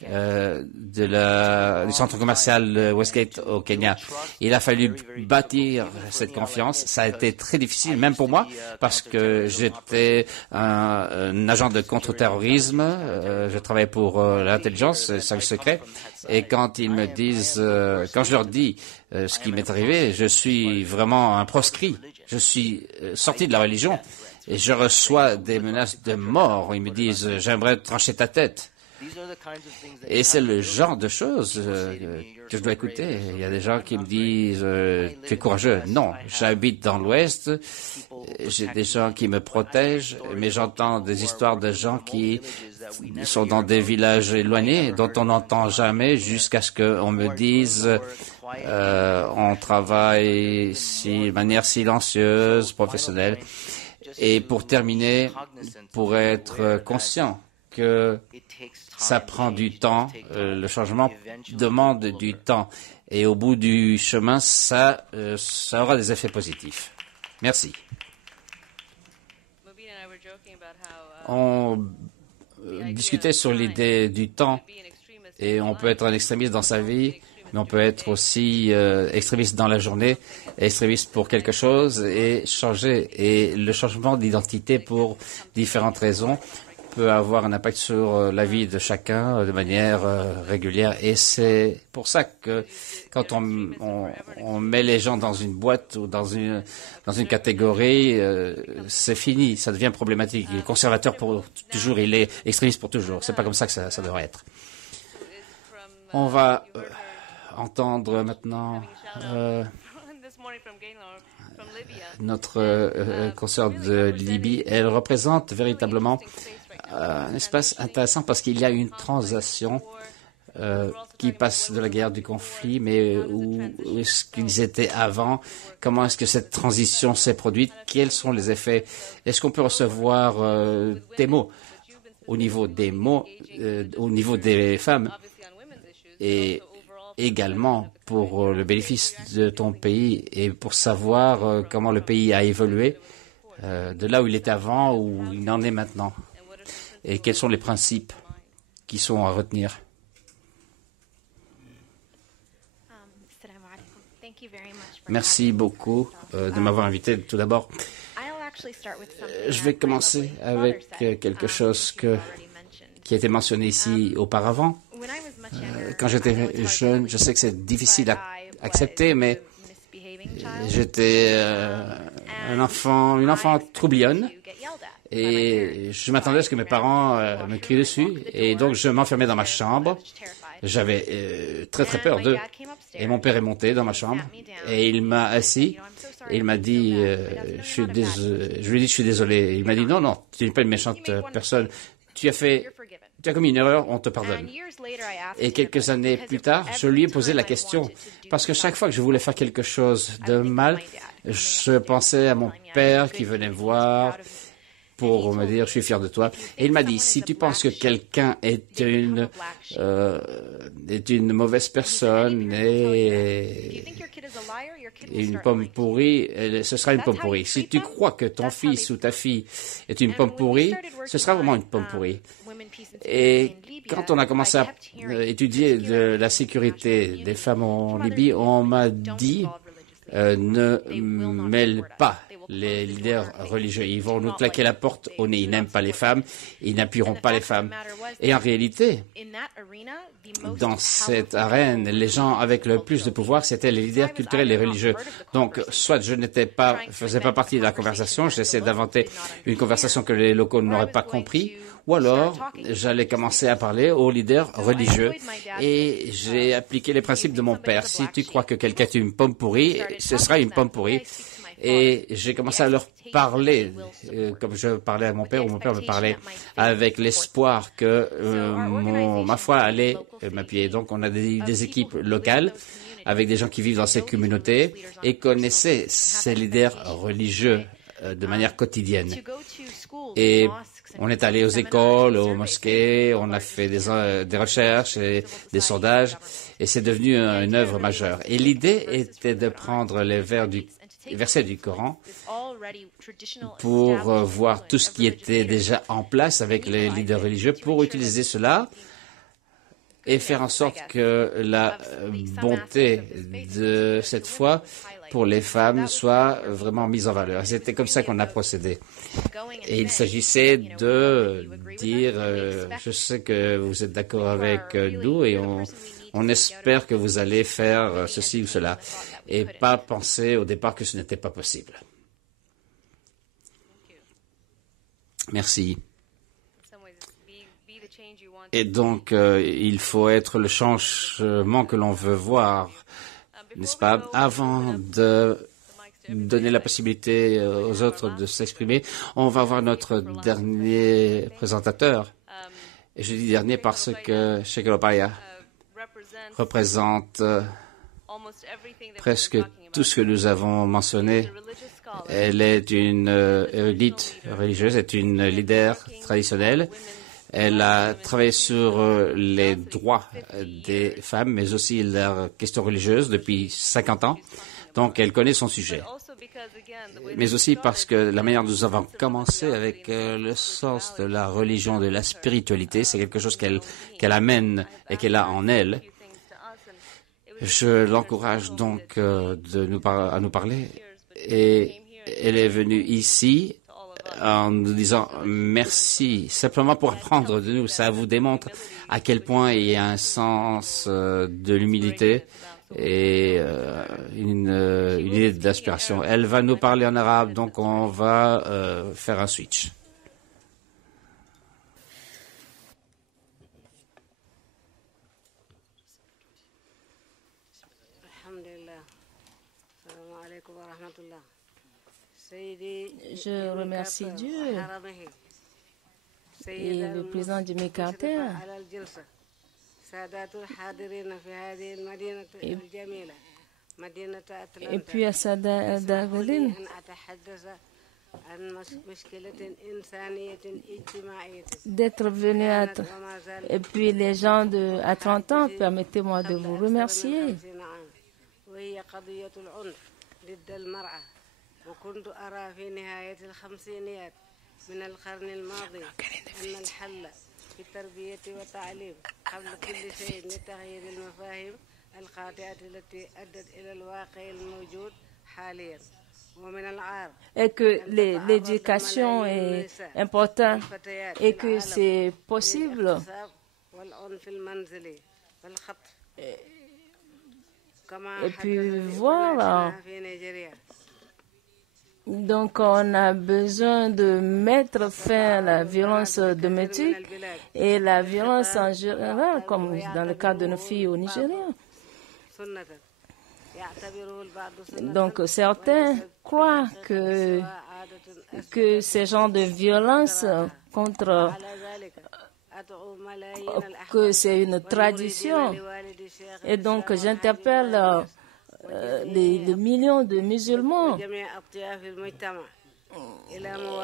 du centre commercial Westgate au Kenya. Il a fallu bâtir cette confiance. Ça a été très difficile, même pour moi, parce que j'étais un agent de contre-terrorisme. Je travaillais pour l'intelligence, le service secret. Et quand ils me disent, quand je leur dis ce qui m'est arrivé, je suis vraiment un proscrit. Je suis sorti de la religion et je reçois des menaces de mort. Ils me disent, j'aimerais trancher ta tête. Et c'est le genre de choses que je dois écouter. Il y a des gens qui me disent tu es courageux. Non, j'habite dans l'Ouest, j'ai des gens qui me protègent, mais j'entends des histoires de gens qui sont dans des villages éloignés dont on n'entend jamais jusqu'à ce qu'on me dise on travaille de manière silencieuse, professionnelle. Et pour terminer, pour être conscient que ça prend du temps, le changement demande du temps. Et au bout du chemin, ça aura des effets positifs. Merci. On discutait sur l'idée du temps, et on peut être un extrémiste dans sa vie, mais on peut être aussi extrémiste dans la journée, extrémiste pour quelque chose et changer. Et le changement d'identité pour différentes raisons peut avoir un impact sur la vie de chacun de manière régulière. Et c'est pour ça que quand on met les gens dans une boîte ou dans une catégorie, c'est fini, ça devient problématique. Il est conservateur pour toujours, il est extrémiste pour toujours. C'est pas comme ça que ça devrait être. On va entendre maintenant notre consoeur de Libye. Elle représente véritablement un espace intéressant parce qu'il y a une transition qui passe de la guerre, du conflit, mais où est-ce qu'ils étaient avant? Comment est-ce que cette transition s'est produite? Quels sont les effets? Est-ce qu'on peut recevoir des mots au niveau des mots, au niveau des femmes et également pour le bénéfice de ton pays et pour savoir comment le pays a évolué de là où il était avant, où il en est maintenant? Et quels sont les principes qui sont à retenir? Merci beaucoup de m'avoir invité. Tout d'abord, je vais commencer avec quelque chose qui a été mentionné ici auparavant. Quand j'étais jeune, je sais que c'est difficile à accepter, mais j'étais une enfant troublionne. Et je m'attendais à ce que mes parents me crient dessus. Et donc, je m'enfermais dans ma chambre. J'avais très, très peur d'eux. Et mon père est monté dans ma chambre. Et il m'a assis. Et il m'a dit, je lui ai dit, je suis désolé. Il m'a dit, non, non, tu n'es pas une méchante personne. Tu as commis une erreur, on te pardonne. Et quelques années plus tard, je lui ai posé la question. Parce que chaque fois que je voulais faire quelque chose de mal, je pensais à mon père qui venait me voir pour me dire, je suis fier de toi. Et il m'a dit, si tu penses que quelqu'un est une mauvaise personne et une pomme pourrie, ce sera une pomme pourrie. Si tu crois que ton fils ou ta fille est une pomme pourrie, ce sera vraiment une pomme pourrie. Et quand on a commencé à étudier de la sécurité des femmes en Libye, on m'a dit, ne mêle pas les leaders religieux. Ils vont nous claquer la porte au nez. Ils n'aiment pas les femmes. Ils n'appuieront pas les femmes. Et en réalité, dans cette arène, les gens avec le plus de pouvoir, c'était les leaders culturels et religieux. Donc, soit je faisais pas partie de la conversation, j'essayais d'inventer une conversation que les locaux n'auraient pas compris, ou alors j'allais commencer à parler aux leaders religieux. Et j'ai appliqué les principes de mon père. Si tu crois que quelqu'un est une pomme pourrie, ce sera une pomme pourrie. Et j'ai commencé à leur parler, comme je parlais à mon père, ou mon père me parlait, avec l'espoir que ma foi allait m'appuyer. Donc, on a des équipes locales avec des gens qui vivent dans ces communautés et connaissaient ces leaders religieux de manière quotidienne. Et on est allé aux écoles, aux mosquées, on a fait des recherches et des sondages, et c'est devenu une œuvre majeure. Et l'idée était de prendre les versets du Coran pour voir tout ce qui était déjà en place avec les leaders religieux, pour utiliser cela et faire en sorte que la bonté de cette foi pour les femmes soit vraiment mise en valeur. C'était comme ça qu'on a procédé. Et il s'agissait de dire, je sais que vous êtes d'accord avec nous et on espère que vous allez faire ceci ou cela, et pas penser au départ que ce n'était pas possible. Merci. Et donc, il faut être le changement que l'on veut voir, n'est-ce pas? Avant de donner la possibilité aux autres de s'exprimer, on va voir notre dernier présentateur. Et je dis dernier parce que Sheikh Lopaya représente presque tout ce que nous avons mentionné. Elle est une érudite religieuse, est une leader traditionnelle. Elle a travaillé sur les droits des femmes, mais aussi leurs questions religieuses depuis 50 ans. Donc, elle connaît son sujet. Mais aussi parce que la manière dont nous avons commencé avec le sens de la religion, de la spiritualité, c'est quelque chose qu'elle amène et qu'elle a en elle. Je l'encourage donc à nous parler. Et elle est venue ici en nous disant merci, simplement pour apprendre de nous. Ça vous démontre à quel point il y a un sens de l'humilité et une idée d'inspiration. Elle va nous parler en arabe, donc on va faire un switch. Je remercie Dieu et le président Jimmy Carter et puis à Sada Davelin d'être venu et puis les gens de Atlanta, permettez-moi de vous remercier. وكنت أرى في نهاية الخمسينيات من القرن الماضي أن الحل في التربية والتعليم قبل كل شيء لتغيير المفاهيم الخاطئة التي أدت إلى الواقع الموجود حاليا ومن العار et que l'éducation est importante et que c'est possible والعنف المنزلي والخطف كما حدث في نيجيريا. Donc, on a besoin de mettre fin à la violence domestique et la violence en général, comme dans le cas de nos filles au Nigeria. Donc, certains croient que ces genres de violence que c'est une tradition. Et donc, j'interpelle les millions de musulmans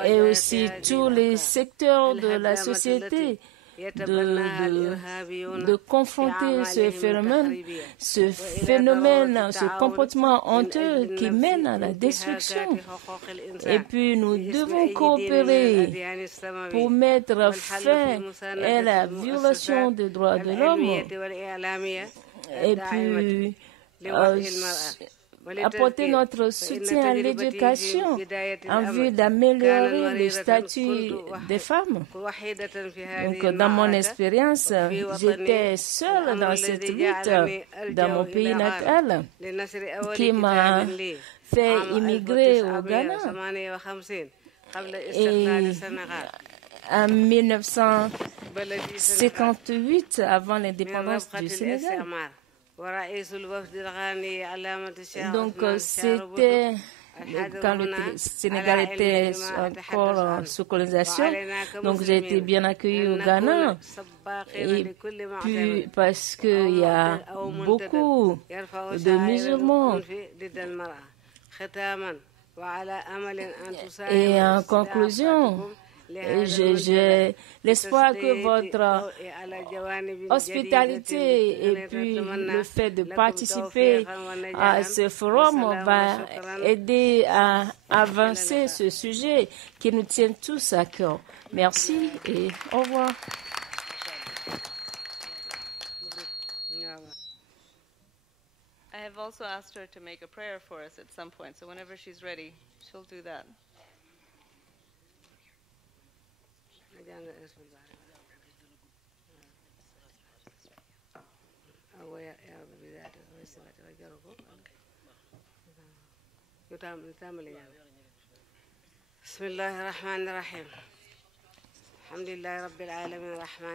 et aussi tous les secteurs de la société de confronter ce phénomène, ce comportement honteux qui mène à la destruction. Et puis nous devons coopérer pour mettre fin à la violation des droits de l'homme et puis apporter notre soutien à l'éducation en vue d'améliorer le statut des femmes. Donc, dans mon expérience, j'étais seule dans cette lutte dans mon pays natal qui m'a fait immigrer au Ghana. Et en 1958, avant l'indépendance du Sénégal. Donc, c'était quand le Sénégal était encore sous colonisation. Donc, j'ai été bien accueillie au Ghana. Et puis, parce qu'il y a beaucoup de musulmans. Et en conclusion, j'ai l'espoir que votre hospitalité et puis le fait de participer à ce forum va aider à avancer ce sujet qui nous tient tous à cœur. Merci et au revoir. have also asked her to make a prayer for us at some point, so whenever she's ready, she'll do that.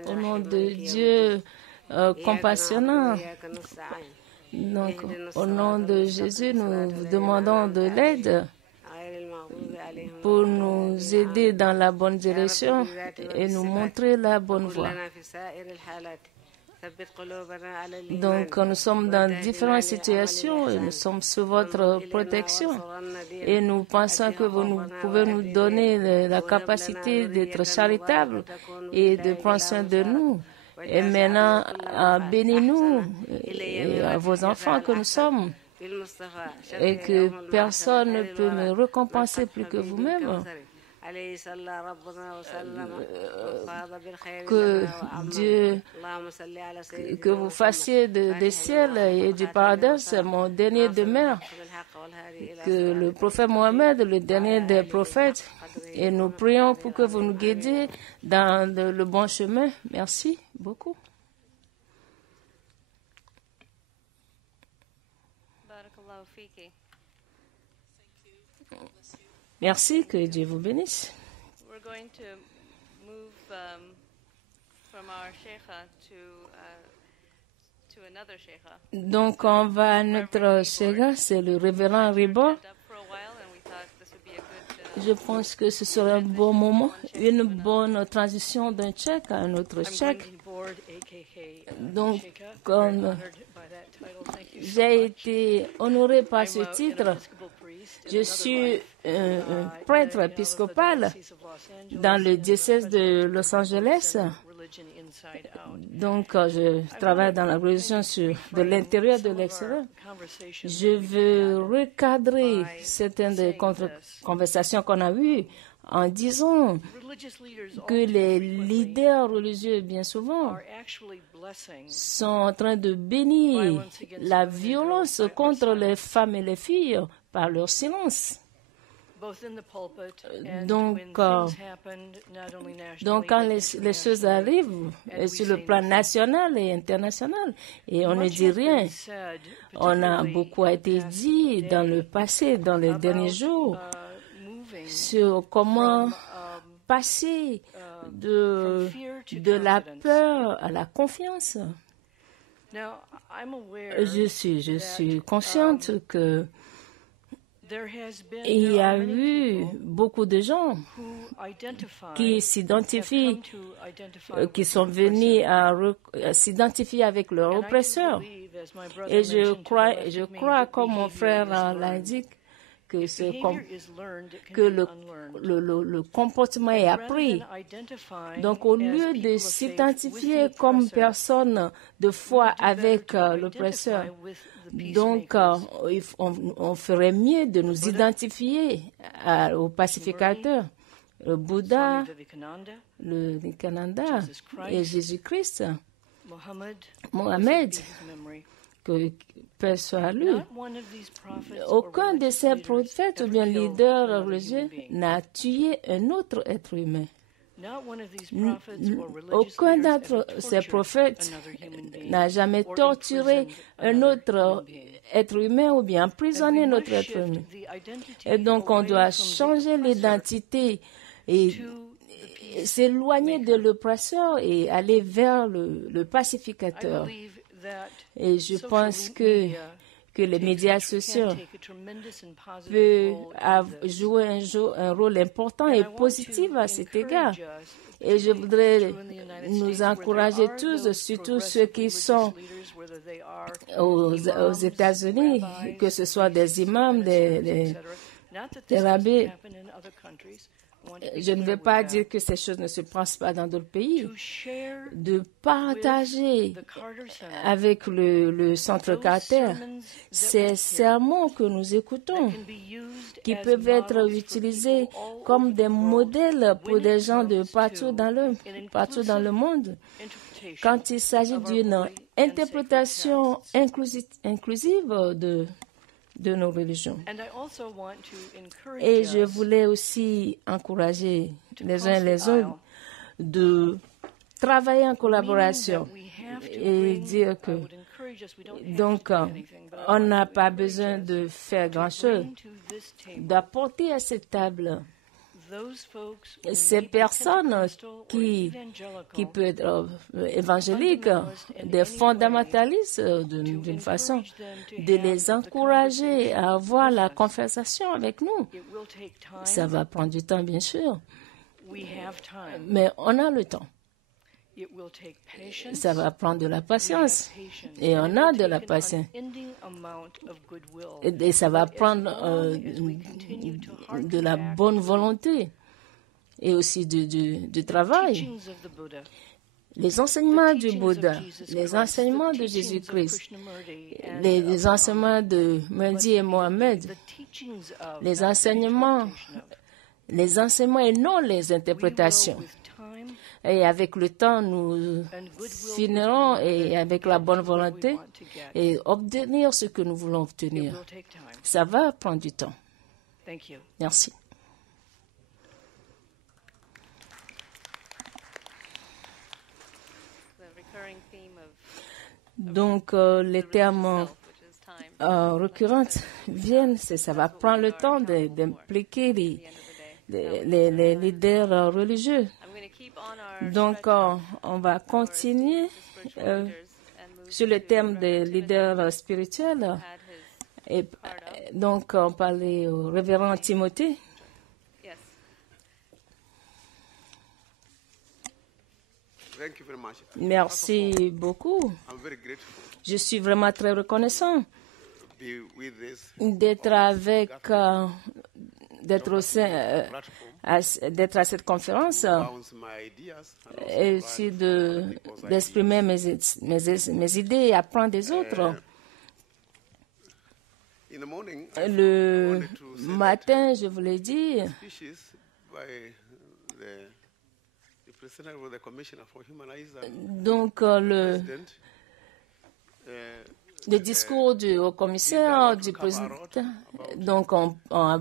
Au nom de Dieu compassionnant, donc au nom de Jésus, nous vous demandons de l'aide pour nous aider dans la bonne direction et nous montrer la bonne voie. Donc, nous sommes dans différentes situations et nous sommes sous votre protection. Et nous pensons que vous pouvez nous donner la capacité d'être charitables et de prendre soin de nous. Et maintenant, bénis-nous et à vos enfants que nous sommes. Et que personne ne peut me récompenser plus que vous-même. Que Dieu, que vous fassiez des ciels et du paradis mon dernier demeure, que le prophète Mohammed, le dernier des prophètes, et nous prions pour que vous nous guidiez dans le bon chemin. Merci beaucoup. Merci, que Dieu vous bénisse. We're going to move from our sheikha to another sheikha. Donc, on va à notre sheikha, c'est le révérend Ribo. Je pense que ce sera un bon moment, une bonne transition d'un tchèque à un autre tchèque. Donc, comme j'ai été honoré par ce titre, je suis un prêtre épiscopal dans le diocèse de Los Angeles. Donc, je travaille dans la religion de l'intérieur et de l'extérieur. Je veux recadrer certaines des conversations qu'on a eues en disant que les leaders religieux, bien souvent, sont en train de bénir la violence contre les femmes et les filles par leur silence. Donc, quand les choses arrivent sur le plan national et international, et on ne dit rien, on a beaucoup été dit dans le passé, dans les derniers jours, sur comment passer de la peur à la confiance. Je suis consciente que il y a eu beaucoup de gens qui s'identifient, qui sont venus à s'identifier avec leur oppresseur. Et je crois, comme mon frère l'indique, que le comportement est appris. Donc, au lieu de s'identifier comme personne de foi avec l'oppresseur, donc on ferait mieux de nous identifier au pacificateur, le Bouddha, le Vivekananda et Jésus-Christ, Mohammed, que paix soit à lui. Aucun de ces prophètes ou bien leaders religieux n'a tué un autre être humain. Aucun d'entre ces prophètes n'a jamais torturé un autre être humain ou bien emprisonné un autre être humain. Et donc, on doit changer l'identité et s'éloigner de l'oppresseur et aller vers le pacificateur. Et je pense que les médias sociaux peuvent jouer un rôle important et positif à cet égard. Et je voudrais nous encourager tous, surtout ceux qui sont aux États-Unis, que ce soit des imams, des rabbis, Je ne vais pas dire que ces choses ne se passent pas dans d'autres pays. De partager avec le Centre Carter ces sermons que nous écoutons, qui peuvent être utilisés comme des modèles pour des gens de partout dans le monde. Quand il s'agit d'une interprétation inclusive de nos religions. Et je voulais aussi encourager les uns et les autres de travailler en collaboration et dire que donc on n'a pas besoin de faire grand-chose, d'apporter à cette table ces personnes qui peuvent être évangéliques, des fondamentalistes d'une façon, de les encourager à avoir la conversation avec nous. Ça va prendre du temps, bien sûr, mais on a le temps. Ça va prendre de la patience et on a de la patience. Et ça va prendre de la bonne volonté et aussi du travail. Les enseignements du Bouddha, les enseignements de Jésus-Christ, les enseignements de Mahdi et Mohamed, les enseignements et non les interprétations. Et avec le temps, nous finirons et avec la bonne volonté et obtenir ce que nous voulons obtenir. Ça va prendre du temps. Merci. Donc, les termes récurrents viennent, ça va prendre le temps d'impliquer les leaders religieux. Donc, on va continuer sur le thème des leaders spirituels. Et donc, on parlait au révérend Timothée. Merci beaucoup. Je suis vraiment très reconnaissant d'être d'être à cette conférence et aussi d'exprimer mes idées et apprendre des autres. Le matin, je voulais dire, donc le discours du haut-commissaire, du président, donc on a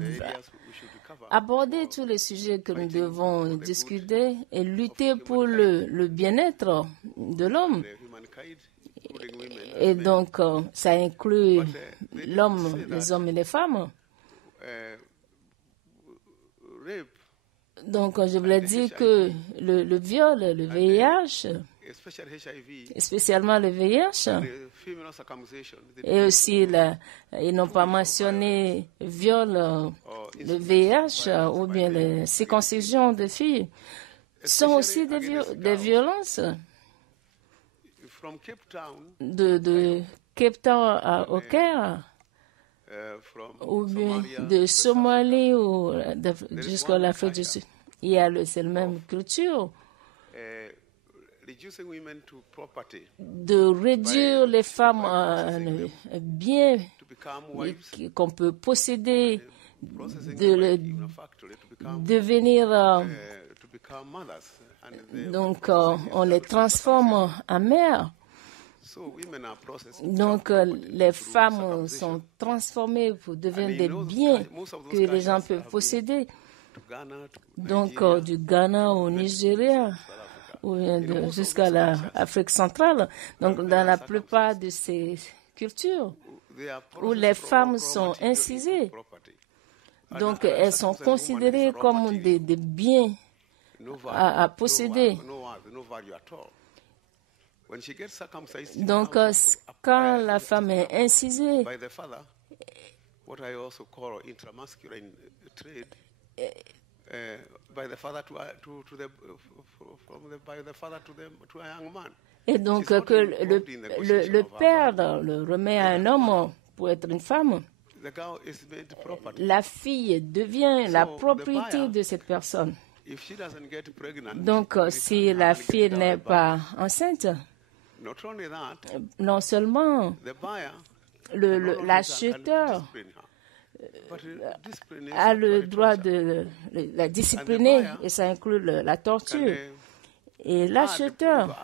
abordé tous les sujets que nous devons discuter et lutter pour le bien-être de l'homme. Et donc, ça inclut l'homme, les hommes et les femmes. Donc, je voulais dire que le viol, le VIH, spécialement le VIH, et aussi, ils n'ont pas mentionné viol, le VIH ou bien les circoncisions de filles, sont aussi des violences. De Cape Town au Caire, ou bien de Somalie ou jusqu'à l'Afrique du Sud. C'est la même culture. De réduire les femmes à un bien qu'on peut posséder, de devenir. Donc, on les transforme en mères. Donc, les femmes sont transformées pour devenir des biens que les gens peuvent posséder. Donc, du Ghana au Nigeria, ou jusqu'à l'Afrique centrale. Donc, dans la plupart de ces cultures, où les femmes sont incisées, donc elles sont considérées comme des biens à posséder. Donc, quand la femme est incisée, et donc que le père le remet à un homme pour être une femme. la fille devient la propriété de cette personne. Donc, si la fille n'est pas enceinte, non seulement l'acheteur a le droit de la discipliner, et ça inclut la torture. Et l'acheteur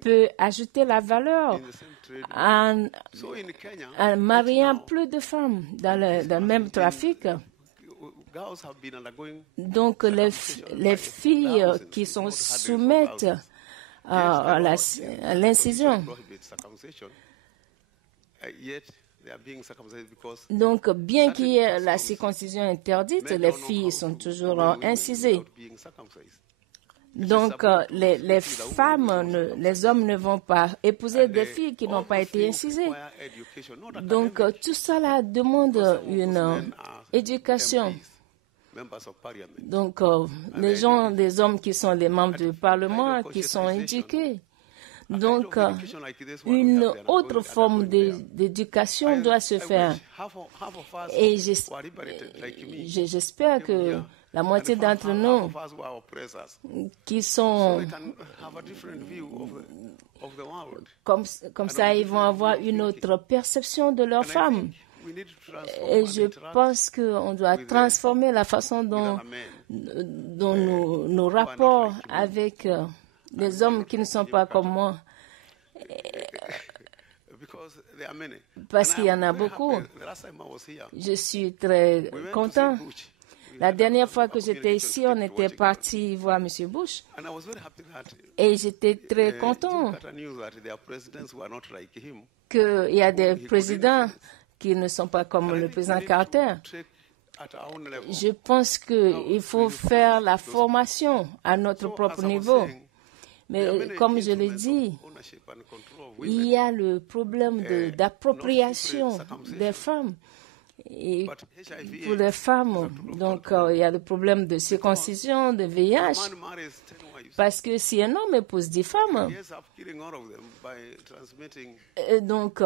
peut ajouter la valeur en mariant plus de femmes dans le même trafic. Donc, les filles qui sont soumises à l'incision, donc, bien qu'il y ait la circoncision interdite, les filles sont toujours incisées. Donc, les femmes, les hommes ne vont pas épouser des filles qui n'ont pas été incisées. Donc, tout cela demande une éducation. Donc, des hommes qui sont les membres du Parlement, qui sont éduqués. Donc, une autre forme d'éducation doit se faire. Et j'espère que la moitié d'entre nous qui sont comme ça, ils vont avoir une autre perception de leurs femmes. Et je pense qu'on doit transformer la façon dont nos rapports avec les hommes qui ne sont pas comme moi. Parce qu'il y en a beaucoup. Je suis très content. La dernière fois que j'étais ici, on était parti voir M. Bush. Et j'étais très content qu'il y a des présidents qui ne sont pas comme le président Carter. Je pense qu'il faut faire la formation à notre propre niveau. Mais comme je l'ai dit, il y a le problème d'appropriation des femmes. Et pour les femmes, donc il y a le problème de circoncision, de VIH. Parce que si un homme épouse 10 femmes, donc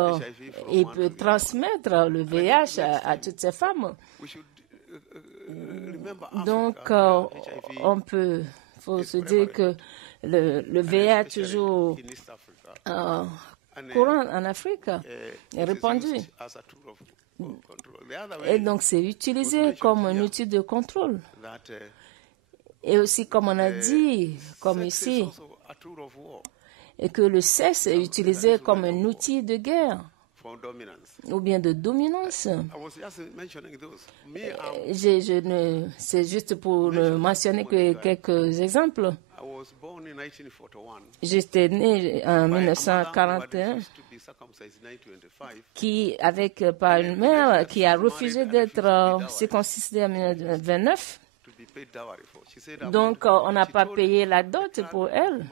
il peut transmettre le VIH à toutes ces femmes. Donc faut se dire que le VIH est toujours courant en Afrique, est répandu. Et donc, c'est utilisé comme un outil de contrôle. Et aussi, comme on a dit, comme ici, et que le sexe est utilisé comme un outil de guerre ou bien de dominance. C'est juste pour ne mentionner que quelques exemples. J'étais né en 1941 par une mère qui a refusé d'être circoncisée en 1929. Donc, on n'a pas payé la dot pour elle.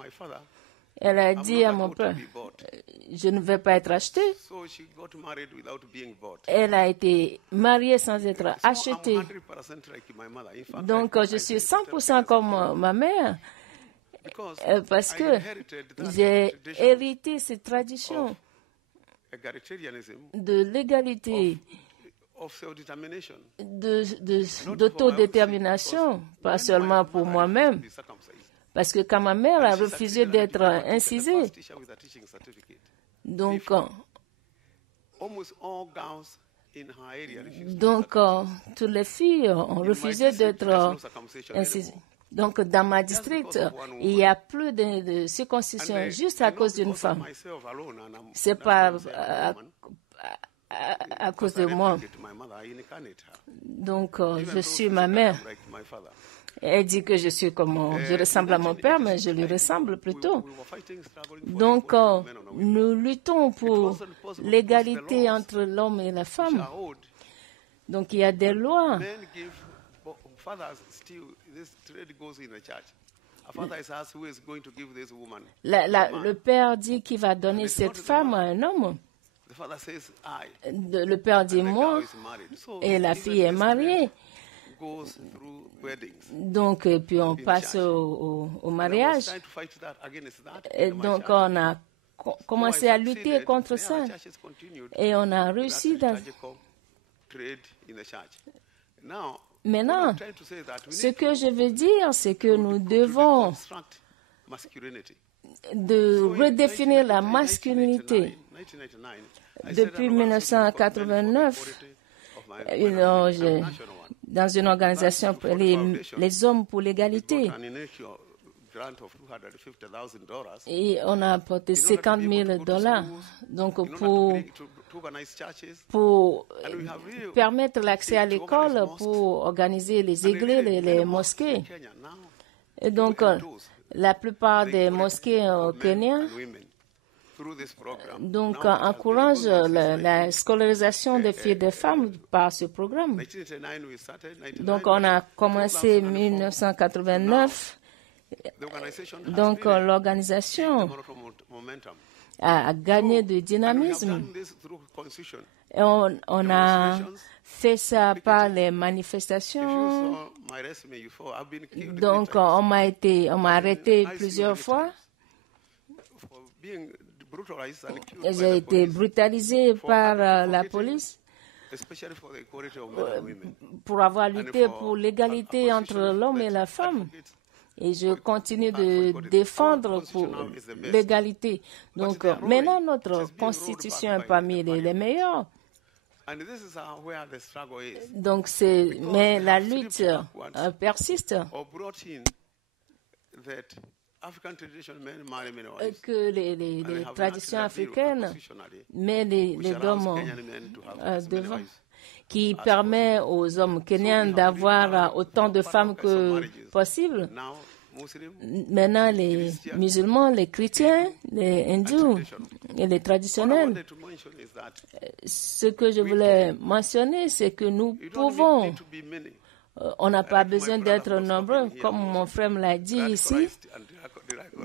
Elle a dit à mon père, je ne vais pas être achetée. Elle a été mariée sans être achetée. Donc, je suis 100% comme ma mère parce que j'ai hérité cette tradition de l'égalité, d'autodétermination, pas seulement pour moi-même. Parce que quand ma mère a refusé d'être incisée, donc toutes les filles ont refusé d'être incisées. Donc, dans ma district, il n'y a plus de circoncision juste à cause d'une femme. Ce n'est pas à cause de moi. Donc, je suis ma mère. Elle dit que je ressemble à mon père, mais je lui ressemble plutôt. Donc, nous luttons pour l'égalité entre l'homme et la femme. Donc, il y a des lois. Le père dit qu'il va donner cette femme à un homme. Le père dit moi, et la fille est mariée. Donc, puis on passe au mariage. Et donc, on a commencé à lutter contre ça. Et on a réussi dans... Maintenant, ce que je veux dire, c'est que nous devons redéfinir la masculinité. Depuis 1989, dans une organisation, les hommes pour l'égalité, et on a apporté $50,000 donc pour permettre l'accès à l'école, pour organiser les églises et les mosquées. Et donc, la plupart des mosquées au Kenya donc encouragent la scolarisation des filles et des femmes par ce programme. Donc, on a commencé en 1989. Donc, l'organisation a gagné de dynamisme. Et on a fait ça par les manifestations. Donc, on m'a arrêté plusieurs fois. J'ai été brutalisé par la police pour avoir lutté pour l'égalité entre l'homme et la femme. Et je continue de défendre pour l'égalité. Donc, maintenant, notre constitution est parmi les meilleures. Donc, mais la lutte persiste. Que les traditions africaines mettent les hommes devant, qui permet aux hommes kenyans d'avoir autant de femmes que possible. Maintenant, les musulmans, les chrétiens, les hindous et les traditionnels, ce que je voulais mentionner, c'est que nous pouvons, on n'a pas besoin d'être nombreux, comme mon frère me l'a dit ici,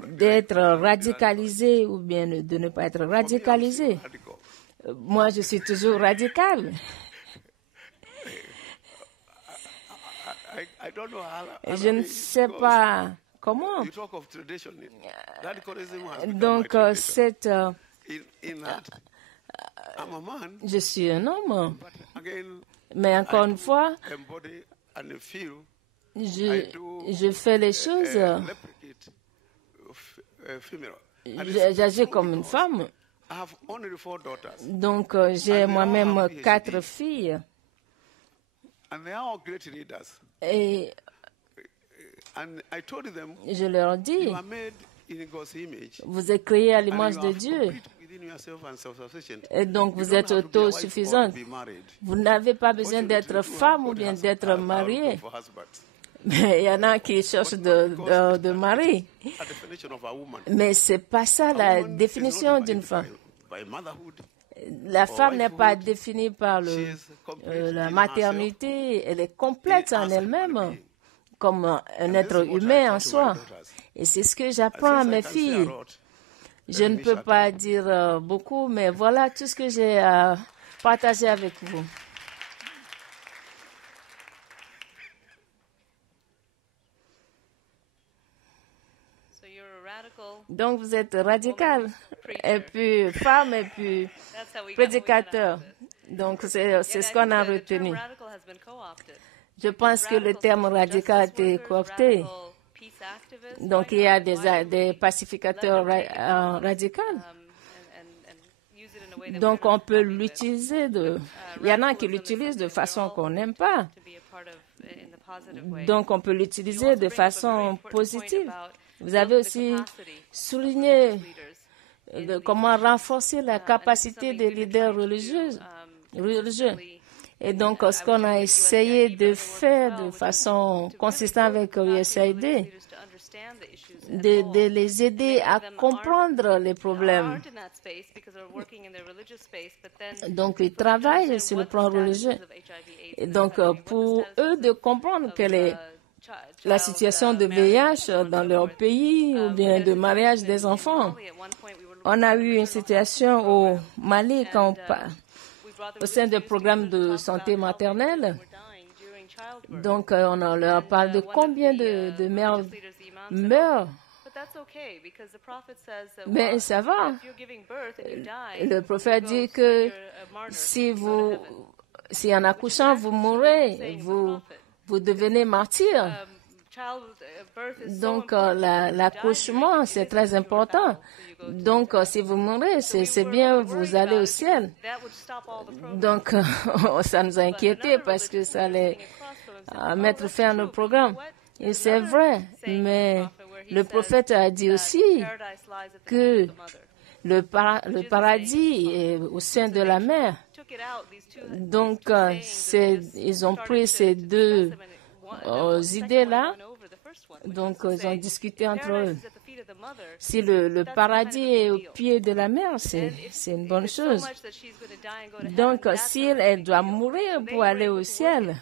d'être radicalisé ou bien de ne pas être radicalisé. Moi, je suis toujours radical. Je ne sais pas comment. Donc, je suis un homme. Mais encore une fois, je fais les choses. J'agis comme une femme. Donc, j'ai moi-même 4 filles. Et je leur dis, vous êtes créés à l'image de Dieu. Et donc, vous êtes autosuffisante. Vous n'avez pas besoin d'être femme ou bien d'être mariée. Mais il y en a qui cherchent de mari. Mais ce n'est pas ça la définition d'une femme. La femme n'est pas définie par la maternité, elle est complète en elle-même, comme un être humain en soi. Et c'est ce que j'apprends à mes filles. Je ne peux pas dire beaucoup, mais voilà tout ce que j'ai à partager avec vous. Donc, vous êtes radical, et puis femme, et puis prédicateur. Donc, c'est ce qu'on a retenu. Je pense que le terme radical a été coopté. Donc, il y a des pacificateurs radicaux. Donc, on peut l'utiliser. Il y en a qui l'utilisent de façon qu'on n'aime pas. Donc, on peut l'utiliser de façon positive. Vous avez aussi souligné comment renforcer la capacité des leaders religieux. Et donc, ce qu'on a essayé de faire de façon consistante avec USAID, de les aider à comprendre les problèmes. Donc, ils travaillent sur le plan religieux. Et donc, pour eux de comprendre quelle est la situation de VIH dans leur pays ou bien de mariage des enfants. On a eu une situation au Mali au sein du programme de santé maternelle. Donc, on leur parle de combien de mères meurent that's okay because the prophet says that Mais ça va. if you're giving birth and you die, Le prophète you dit go, que you're a martyr, si you go to heaven. si en accouchant vous mourrez, vous devenez martyr. Donc l'accouchement c'est très important. Donc si vous mourrez, c'est bien, vous allez au ciel. Donc ça nous a inquiétés parce que ça allait mettre fin à nos programmes. Et c'est vrai, mais le prophète a dit aussi que le paradis est au sein de la mer. Donc, ils ont pris ces deux idées-là. Donc, ils ont discuté entre eux. Si le paradis est au pied de la mer, c'est une bonne chose. Donc, si elle doit mourir pour aller au ciel,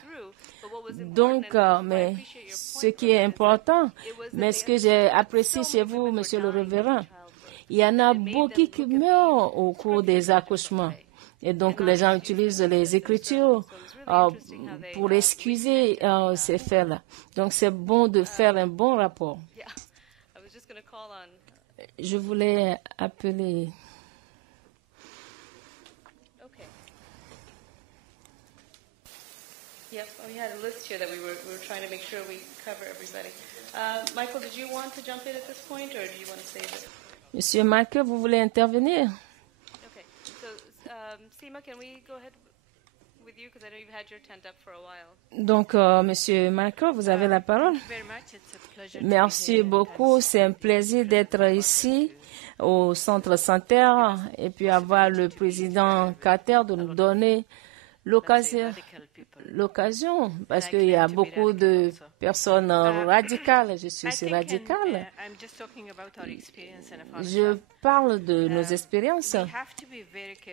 donc, mais ce qui est important, mais ce que j'ai apprécié chez vous, Monsieur le Révérend, il y en a beaucoup qui meurent au cours des accouchements. Et donc, les gens utilisent les Écritures pour excuser ces faits-là. Donc, c'est bon de faire un bon rapport. Je voulais appeler... Yep, we had a list here that we were trying to make sure we cover everybody. Michael, did you want to jump in at this point, or do you want to save it? Monsieur Michael, vous voulez intervenir? Okay, so Seema, can we go ahead with you, because I know you've had your tent up for a while. Donc, Monsieur Michael, vous avez la parole. Merci beaucoup, c'est un plaisir d'être ici au Centre Santerre et puis avoir le président Carter de nous donner l'occasion, parce qu'il y a beaucoup de personnes radicales. Je suis aussi radicale. Je parle de nos expériences.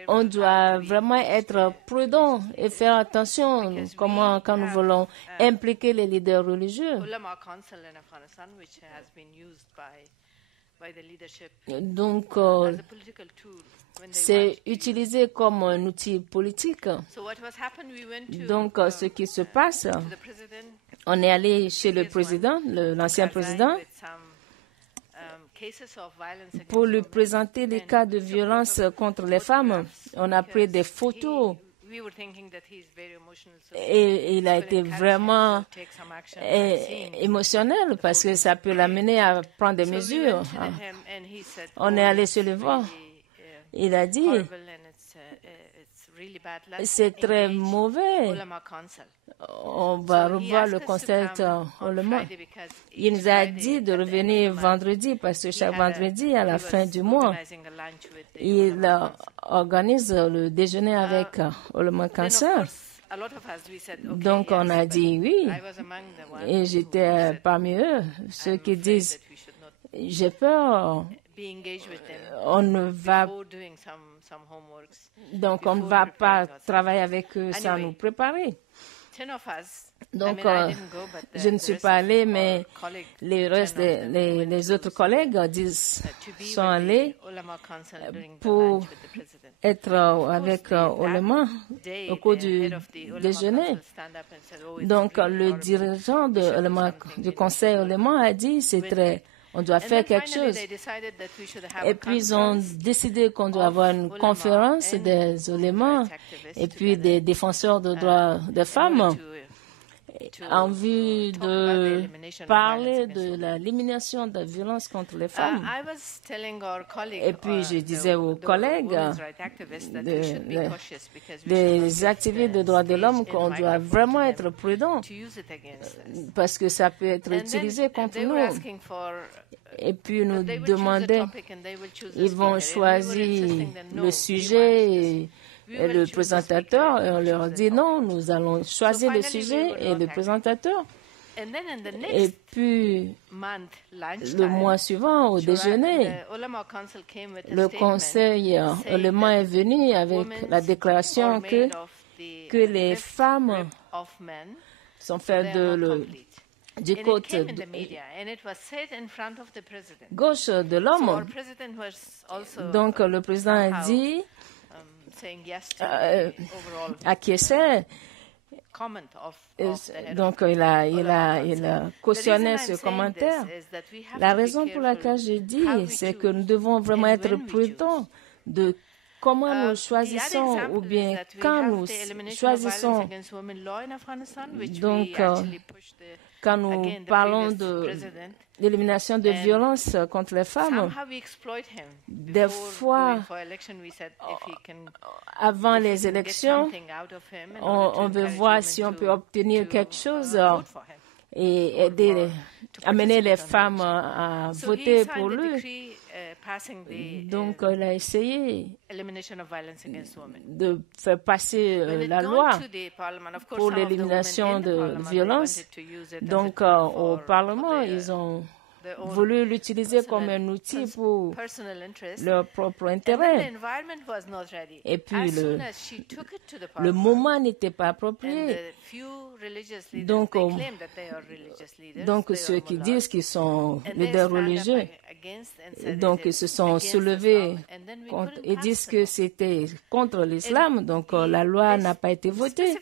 On doit vraiment être prudent et faire attention quand nous voulons impliquer les leaders religieux. Donc, c'est utilisé comme un outil politique. Donc, ce qui se passe, on est allé chez le président, l'ancien président, pour lui présenter les cas de violence contre les femmes. On a pris des photos. Et il a été vraiment émotionnel parce que ça peut l'amener à prendre des mesures. On est allé se le voir. Il a dit, c'est très mauvais. On va revoir le concept Olema. Il nous a dit de revenir vendredi parce que chaque vendredi, à la fin du mois, il organise le déjeuner avec Olema Cancer. Donc, on a dit oui. Et j'étais parmi eux, ceux qui disent, j'ai peur. On ne va donc on ne va pas travailler avec eux sans nous préparer. Donc, je ne suis pas allée, mais les restes les autres collègues sont allés pour être avec Olema au cours du déjeuner. Donc, le dirigeant du conseil Olema a dit, on doit faire quelque chose. Et puis, ils ont décidé qu'on doit avoir une conférence des oulémas et puis des défenseurs de droits des femmes en vue de parler de l'élimination de la violence contre les femmes. Et puis, je disais aux collègues des activistes de droits de l'homme qu'on doit vraiment être prudent parce que ça peut être utilisé contre nous. Et puis, nous demandaient, ils vont choisir le sujet et le présentateur, et on leur dit non, nous allons choisir le sujet et le présentateur. Et puis, le mois suivant, au déjeuner, le conseil Olema est venu avec la déclaration que les femmes sont faites du côté gauche de l'homme. Donc, le président a dit, acquiesçait Donc, il a cautionné ce commentaire. La raison pour laquelle je dis, c'est que nous devons vraiment être prudents de comment nous choisissons ou bien quand nous choisissons. Donc, quand nous parlons de l'élimination de violences contre les femmes, des fois, avant les élections, on veut voir si on peut obtenir quelque chose et aider, amener les femmes à voter pour lui. Donc, il a essayé de faire passer la loi pour l'élimination de violences. Donc, au Parlement, ils ont voulu l'utiliser comme un outil pour leur propre intérêt. Et puis, le moment n'était pas approprié. Donc, ceux qui disent qu'ils sont leaders religieux, donc ils se sont soulevés et disent que c'était contre l'islam. Donc, la loi n'a pas été votée.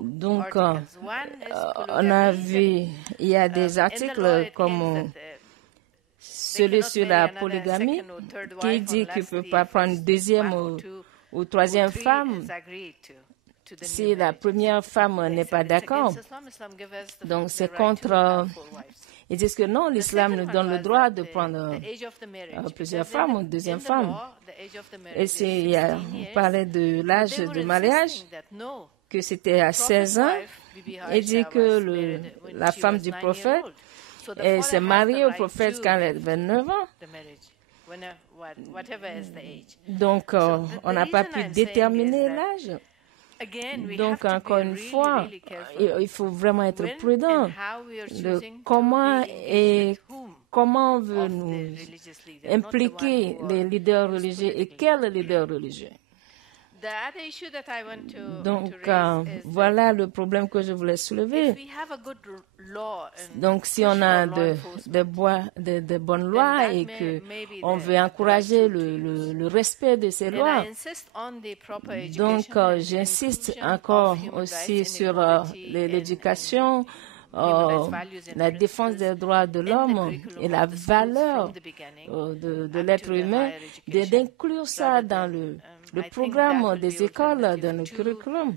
Donc, on a vu, il y a des articles comme celui sur la polygamie qui dit qu'il ne peut pas prendre deuxième ou troisième femme si la première femme n'est pas d'accord. Donc, c'est contre. Ils disent que non, l'islam nous donne le droit de prendre plusieurs femmes ou deuxième femme. Et on parlait de l'âge de mariage, que c'était à 16 ans. Il dit que la femme du prophète s'est mariée au prophète quand elle avait 29 ans. Donc, on n'a pas pu déterminer l'âge. Donc, encore une fois, il faut vraiment être prudent de comment on veut nous impliquer les leaders religieux et quels leaders religieux. Donc, voilà le problème que je voulais soulever. Donc, si on a de bonnes lois et qu'on veut encourager le respect de ces lois, donc j'insiste encore aussi sur l'éducation, la défense des droits de l'homme et la valeur de l'être humain, d'inclure ça dans le programme des écoles, dans le curriculum.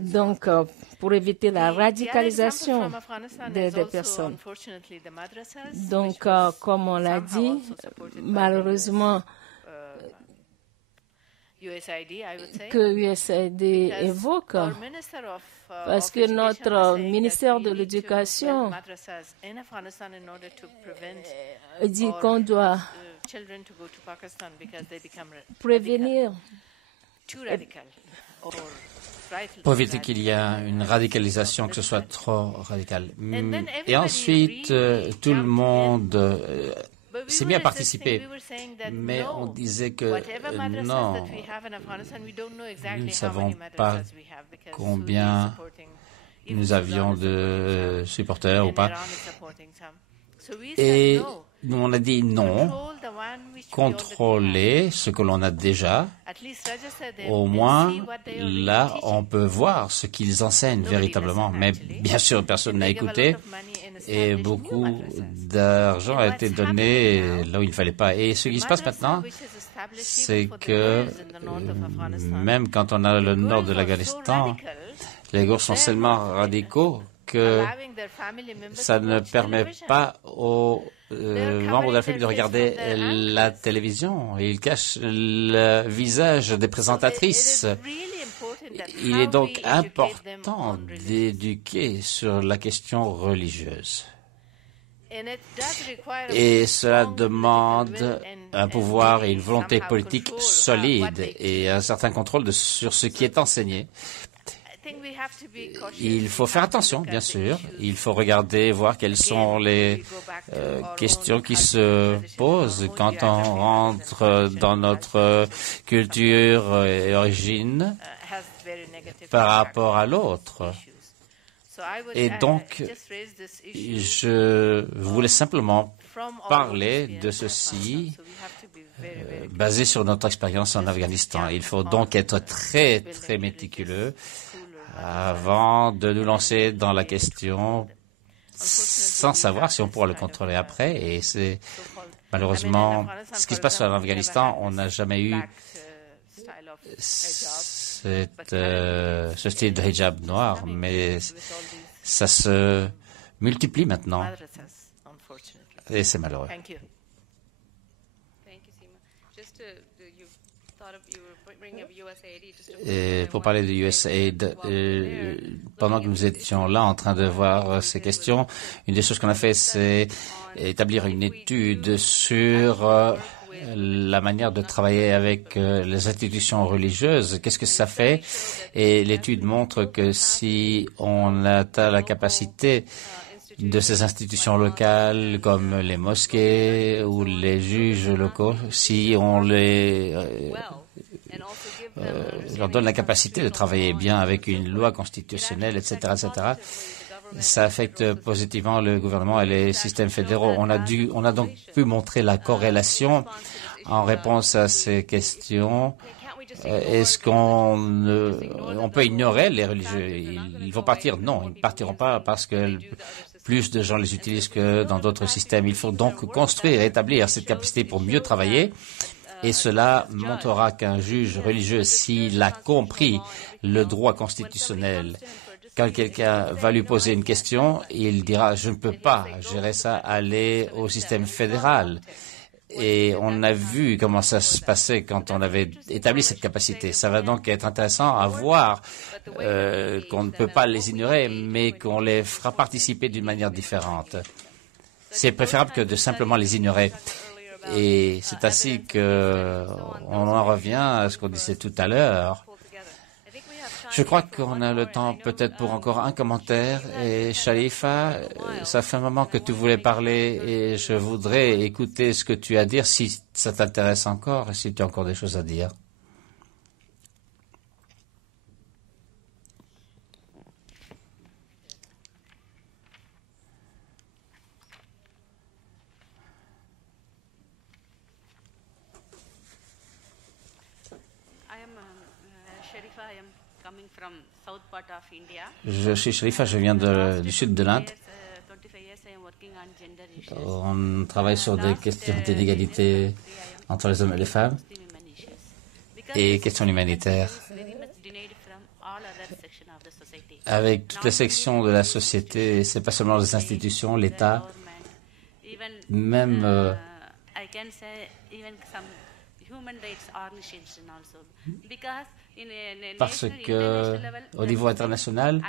Donc, pour éviter la radicalisation des personnes. Donc, comme on l'a dit, malheureusement, que USAID évoque, parce que notre ministère de l'Éducation dit qu'on doit prévenir pour éviter qu'il y ait une radicalisation, que ce soit trop radical. Et ensuite, tout le monde s'est mis à participer, mais on disait que non, nous ne savons pas combien nous avions de supporters ou pas. Et nous, on a dit non, contrôler ce que l'on a déjà. Au moins, là, on peut voir ce qu'ils enseignent véritablement. Mais bien sûr, personne n'a écouté et beaucoup d'argent a été donné là où il ne fallait pas. Et ce qui se passe maintenant, c'est que même quand on a le nord de l'Afghanistan, les Gours sont tellement radicaux que ça ne permet pas aux membres de la famille de regarder la télévision. Ils cachent le visage des présentatrices. Il est donc important d'éduquer sur la question religieuse. Et cela demande un pouvoir et une volonté politique solide et un certain contrôle sur ce qui est enseigné. Il faut faire attention, bien sûr. Il faut regarder, voir quelles sont les questions qui se posent quand on rentre dans notre culture et origine par rapport à l'autre. Et donc, je voulais simplement parler de ceci basé sur notre expérience en Afghanistan. Il faut donc être très, très méticuleux avant de nous lancer dans la question sans savoir si on pourra le contrôler après. Et c'est malheureusement ce qui se passe en Afghanistan. On n'a jamais eu ce style de hijab noir, mais ça se multiplie maintenant. Et c'est malheureux. Thank you, Seema. Just you thought of you were bringing up USAID. Et pour parler de USAID, pendant que nous étions là en train de voir ces questions, une des choses qu'on a fait, c'est établir une étude sur la manière de travailler avec les institutions religieuses. Qu'est-ce que ça fait? Et l'étude montre que si on atteint la capacité de ces institutions locales comme les mosquées ou les juges locaux, si on leur donne la capacité de travailler bien avec une loi constitutionnelle, etc., etc., ça affecte positivement le gouvernement et les systèmes fédéraux. On a donc pu montrer la corrélation en réponse à ces questions. Est-ce qu'on peut ignorer les religieux? Ils vont partir? Non, ils ne partiront pas parce que plus de gens les utilisent que dans d'autres systèmes. Il faut donc construire et établir cette capacité pour mieux travailler. Et cela montrera qu'un juge religieux, s'il a compris le droit constitutionnel, quand quelqu'un va lui poser une question, il dira « je ne peux pas gérer ça, aller au système fédéral ». Et on a vu comment ça se passait quand on avait établi cette capacité. Ça va donc être intéressant à voir qu'on ne peut pas les ignorer, mais qu'on les fera participer d'une manière différente. C'est préférable que de simplement les ignorer. Et c'est ainsi qu'on en revient à ce qu'on disait tout à l'heure. Je crois qu'on a le temps peut-être pour encore un commentaire. Et Sharifa, ça fait un moment que tu voulais parler et je voudrais écouter ce que tu as à dire si ça t'intéresse encore et si tu as encore des choses à dire. Je suis Sharifa, je viens du sud de l'Inde. On travaille sur des questions d'inégalité entre les hommes et les femmes et questions humanitaires. Avec toutes les sections de la société, c'est pas seulement les institutions, l'État, même parce que au niveau international,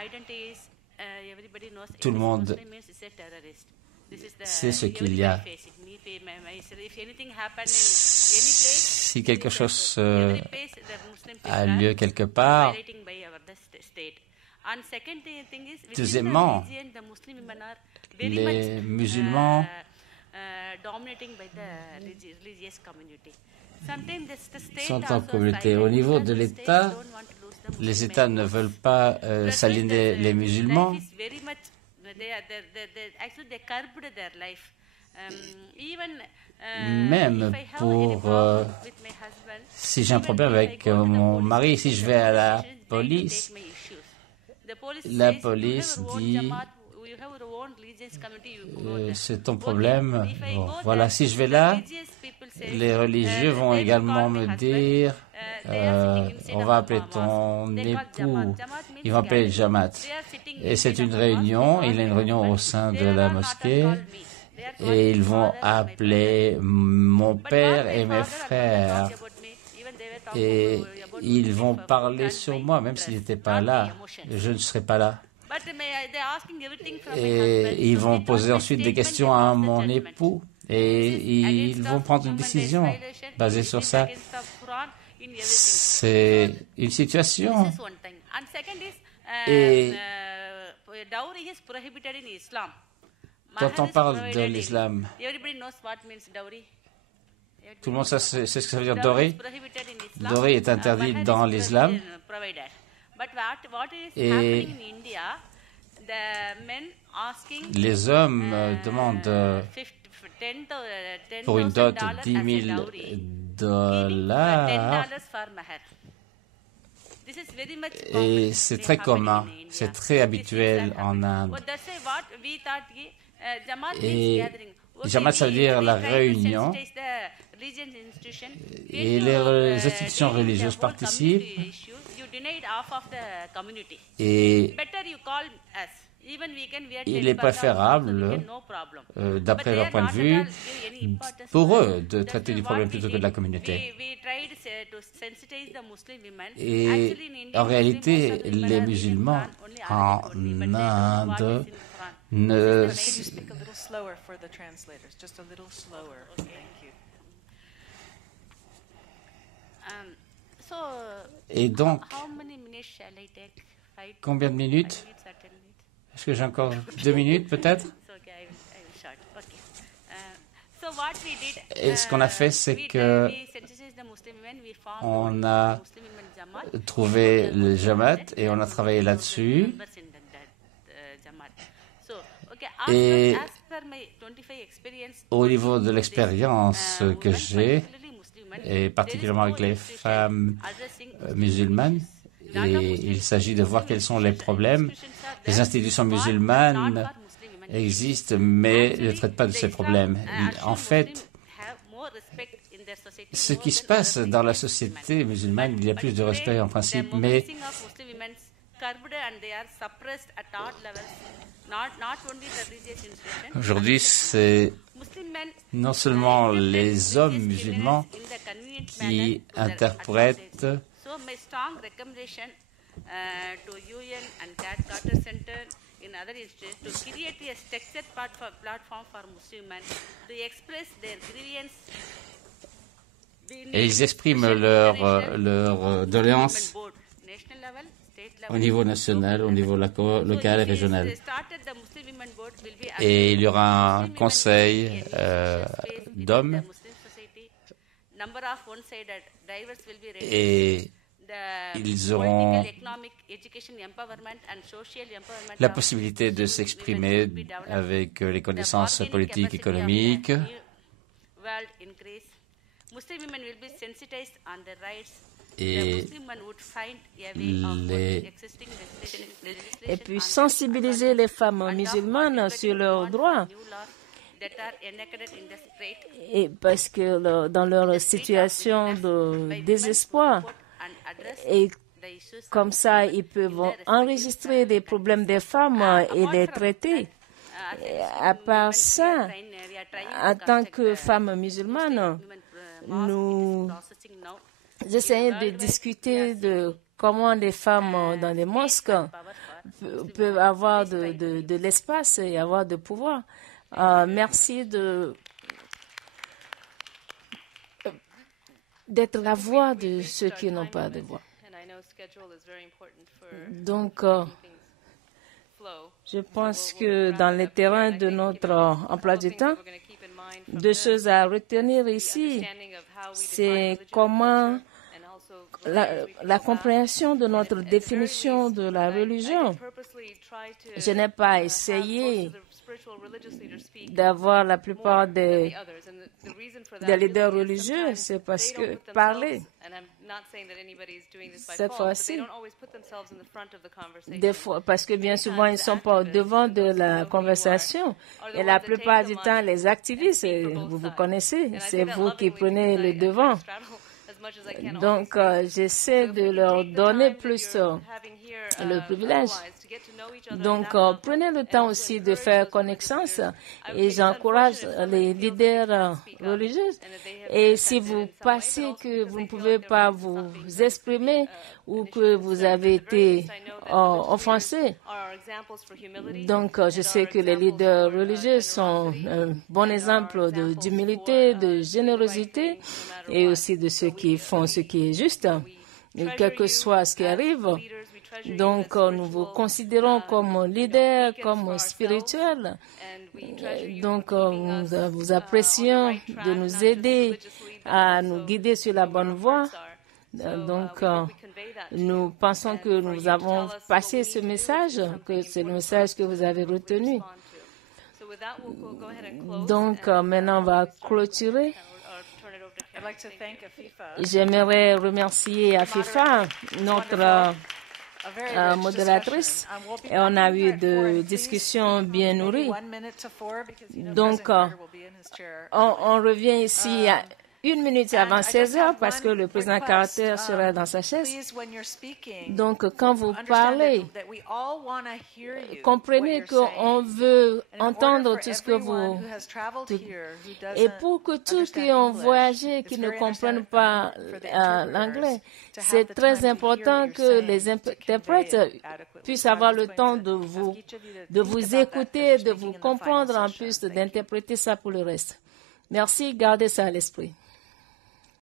tout le monde sait ce qu'il y a. Si quelque chose a lieu quelque part, deuxièmement, les musulmans sont en communauté. Au niveau de l'État, les États ne veulent pas s'aligner les musulmans. Même pour si j'ai un problème avec mon mari, si je vais à la police dit c'est ton problème. Bon, voilà, si je vais là, les religieux vont également me dire on va appeler ton époux, ils vont appeler le Jamaat. Et c'est une réunion, il y a une réunion au sein de la mosquée et ils vont appeler mon père et mes frères et ils vont parler sur moi, même s'ils n'étaient pas là, je ne serai pas là. Et ils vont poser ensuite des questions à mon époux et ils vont prendre une décision basée sur ça. C'est une situation. Et quand on parle de l'islam, tout le monde sait ce que ça veut dire dowry. Dowry est interdit dans l'islam. Et Les hommes demandent pour une dot $10,000 et c'est très commun, c'est très habituel en Inde. Et Jamaat, ça veut dire la réunion, et les institutions religieuses participent. Et il est préférable, d'après leur point de vue, pour eux de traiter du problème plutôt que de la communauté. Et en réalité, les musulmans en Inde ne... Speak a little slower for the translators, just a little slower. Thank you. Et donc, combien de minutes? Est-ce que j'ai encore 2 minutes peut-être? Et ce qu'on a fait, c'est que on a trouvé le Jamaat et on a travaillé là-dessus. Et au niveau de l'expérience que j'ai, et particulièrement avec les femmes musulmanes, et il s'agit de voir quels sont les problèmes. Les institutions musulmanes existent, mais ne traitent pas de ces problèmes. En fait, ce qui se passe dans la société musulmane, il y a plus de respect en principe, mais aujourd'hui, c'est non seulement les hommes musulmans qui interprètent et ils expriment leur doléance au niveau national, au niveau local et régional. Et il y aura un conseil d'hommes et ils auront la possibilité de s'exprimer avec les connaissances politiques, économiques. Et puis sensibiliser les femmes musulmanes sur leurs droits. Et parce que dans leur situation de désespoir, et comme ça, ils peuvent enregistrer des problèmes des femmes et les traiter. Et à part ça, en tant que femmes musulmanes, nous essayons de discuter de comment les femmes dans les mosques peuvent avoir de l'espace et avoir de pouvoir. Merci d'être la voix de ceux qui n'ont pas de voix. Donc, je pense que dans le terrain de notre emploi du temps, 2 choses à retenir ici, c'est comment la compréhension de notre définition de la religion. Je n'ai pas essayé d'avoir la plupart des leaders religieux, c'est parce que parler, cette fois-ci, des fois, parce que bien souvent, ils ne sont pas au devant de la conversation. Et la plupart du temps, les activistes, vous connaissez, c'est vous qui prenez le devant. Donc, j'essaie de leur donner plus le privilège. Donc, prenez le temps aussi de faire connaissance et j'encourage les leaders religieux. Et si vous pensez que vous ne pouvez pas vous exprimer ou que vous avez été offensé, donc je sais que les leaders religieux sont un bon exemple d'humilité, de générosité et aussi de ceux qui font ce qui est juste, quel que soit ce qui arrive. Donc, nous vous considérons comme leader, comme spirituel. Donc, nous vous apprécions de nous aider à nous guider sur la bonne voie. Donc, Nous pensons que nous avons passé ce message, que c'est le message que vous avez retenu. Donc, maintenant, on va clôturer. J'aimerais remercier Afifa, notre modératrice, et on a eu des discussions bien nourries. Donc, on revient ici à 1 minute avant 16 heures parce que le président Carter sera dans sa chaise. Donc, quand vous parlez, comprenez qu'on veut entendre tout ce que vous... Et pour que tous qui ont voyagé, qui ne comprennent pas l'anglais, c'est très important que les interprètes puissent avoir le temps de vous écouter, de vous comprendre, en plus d'interpréter ça pour le reste. Merci, gardez ça à l'esprit.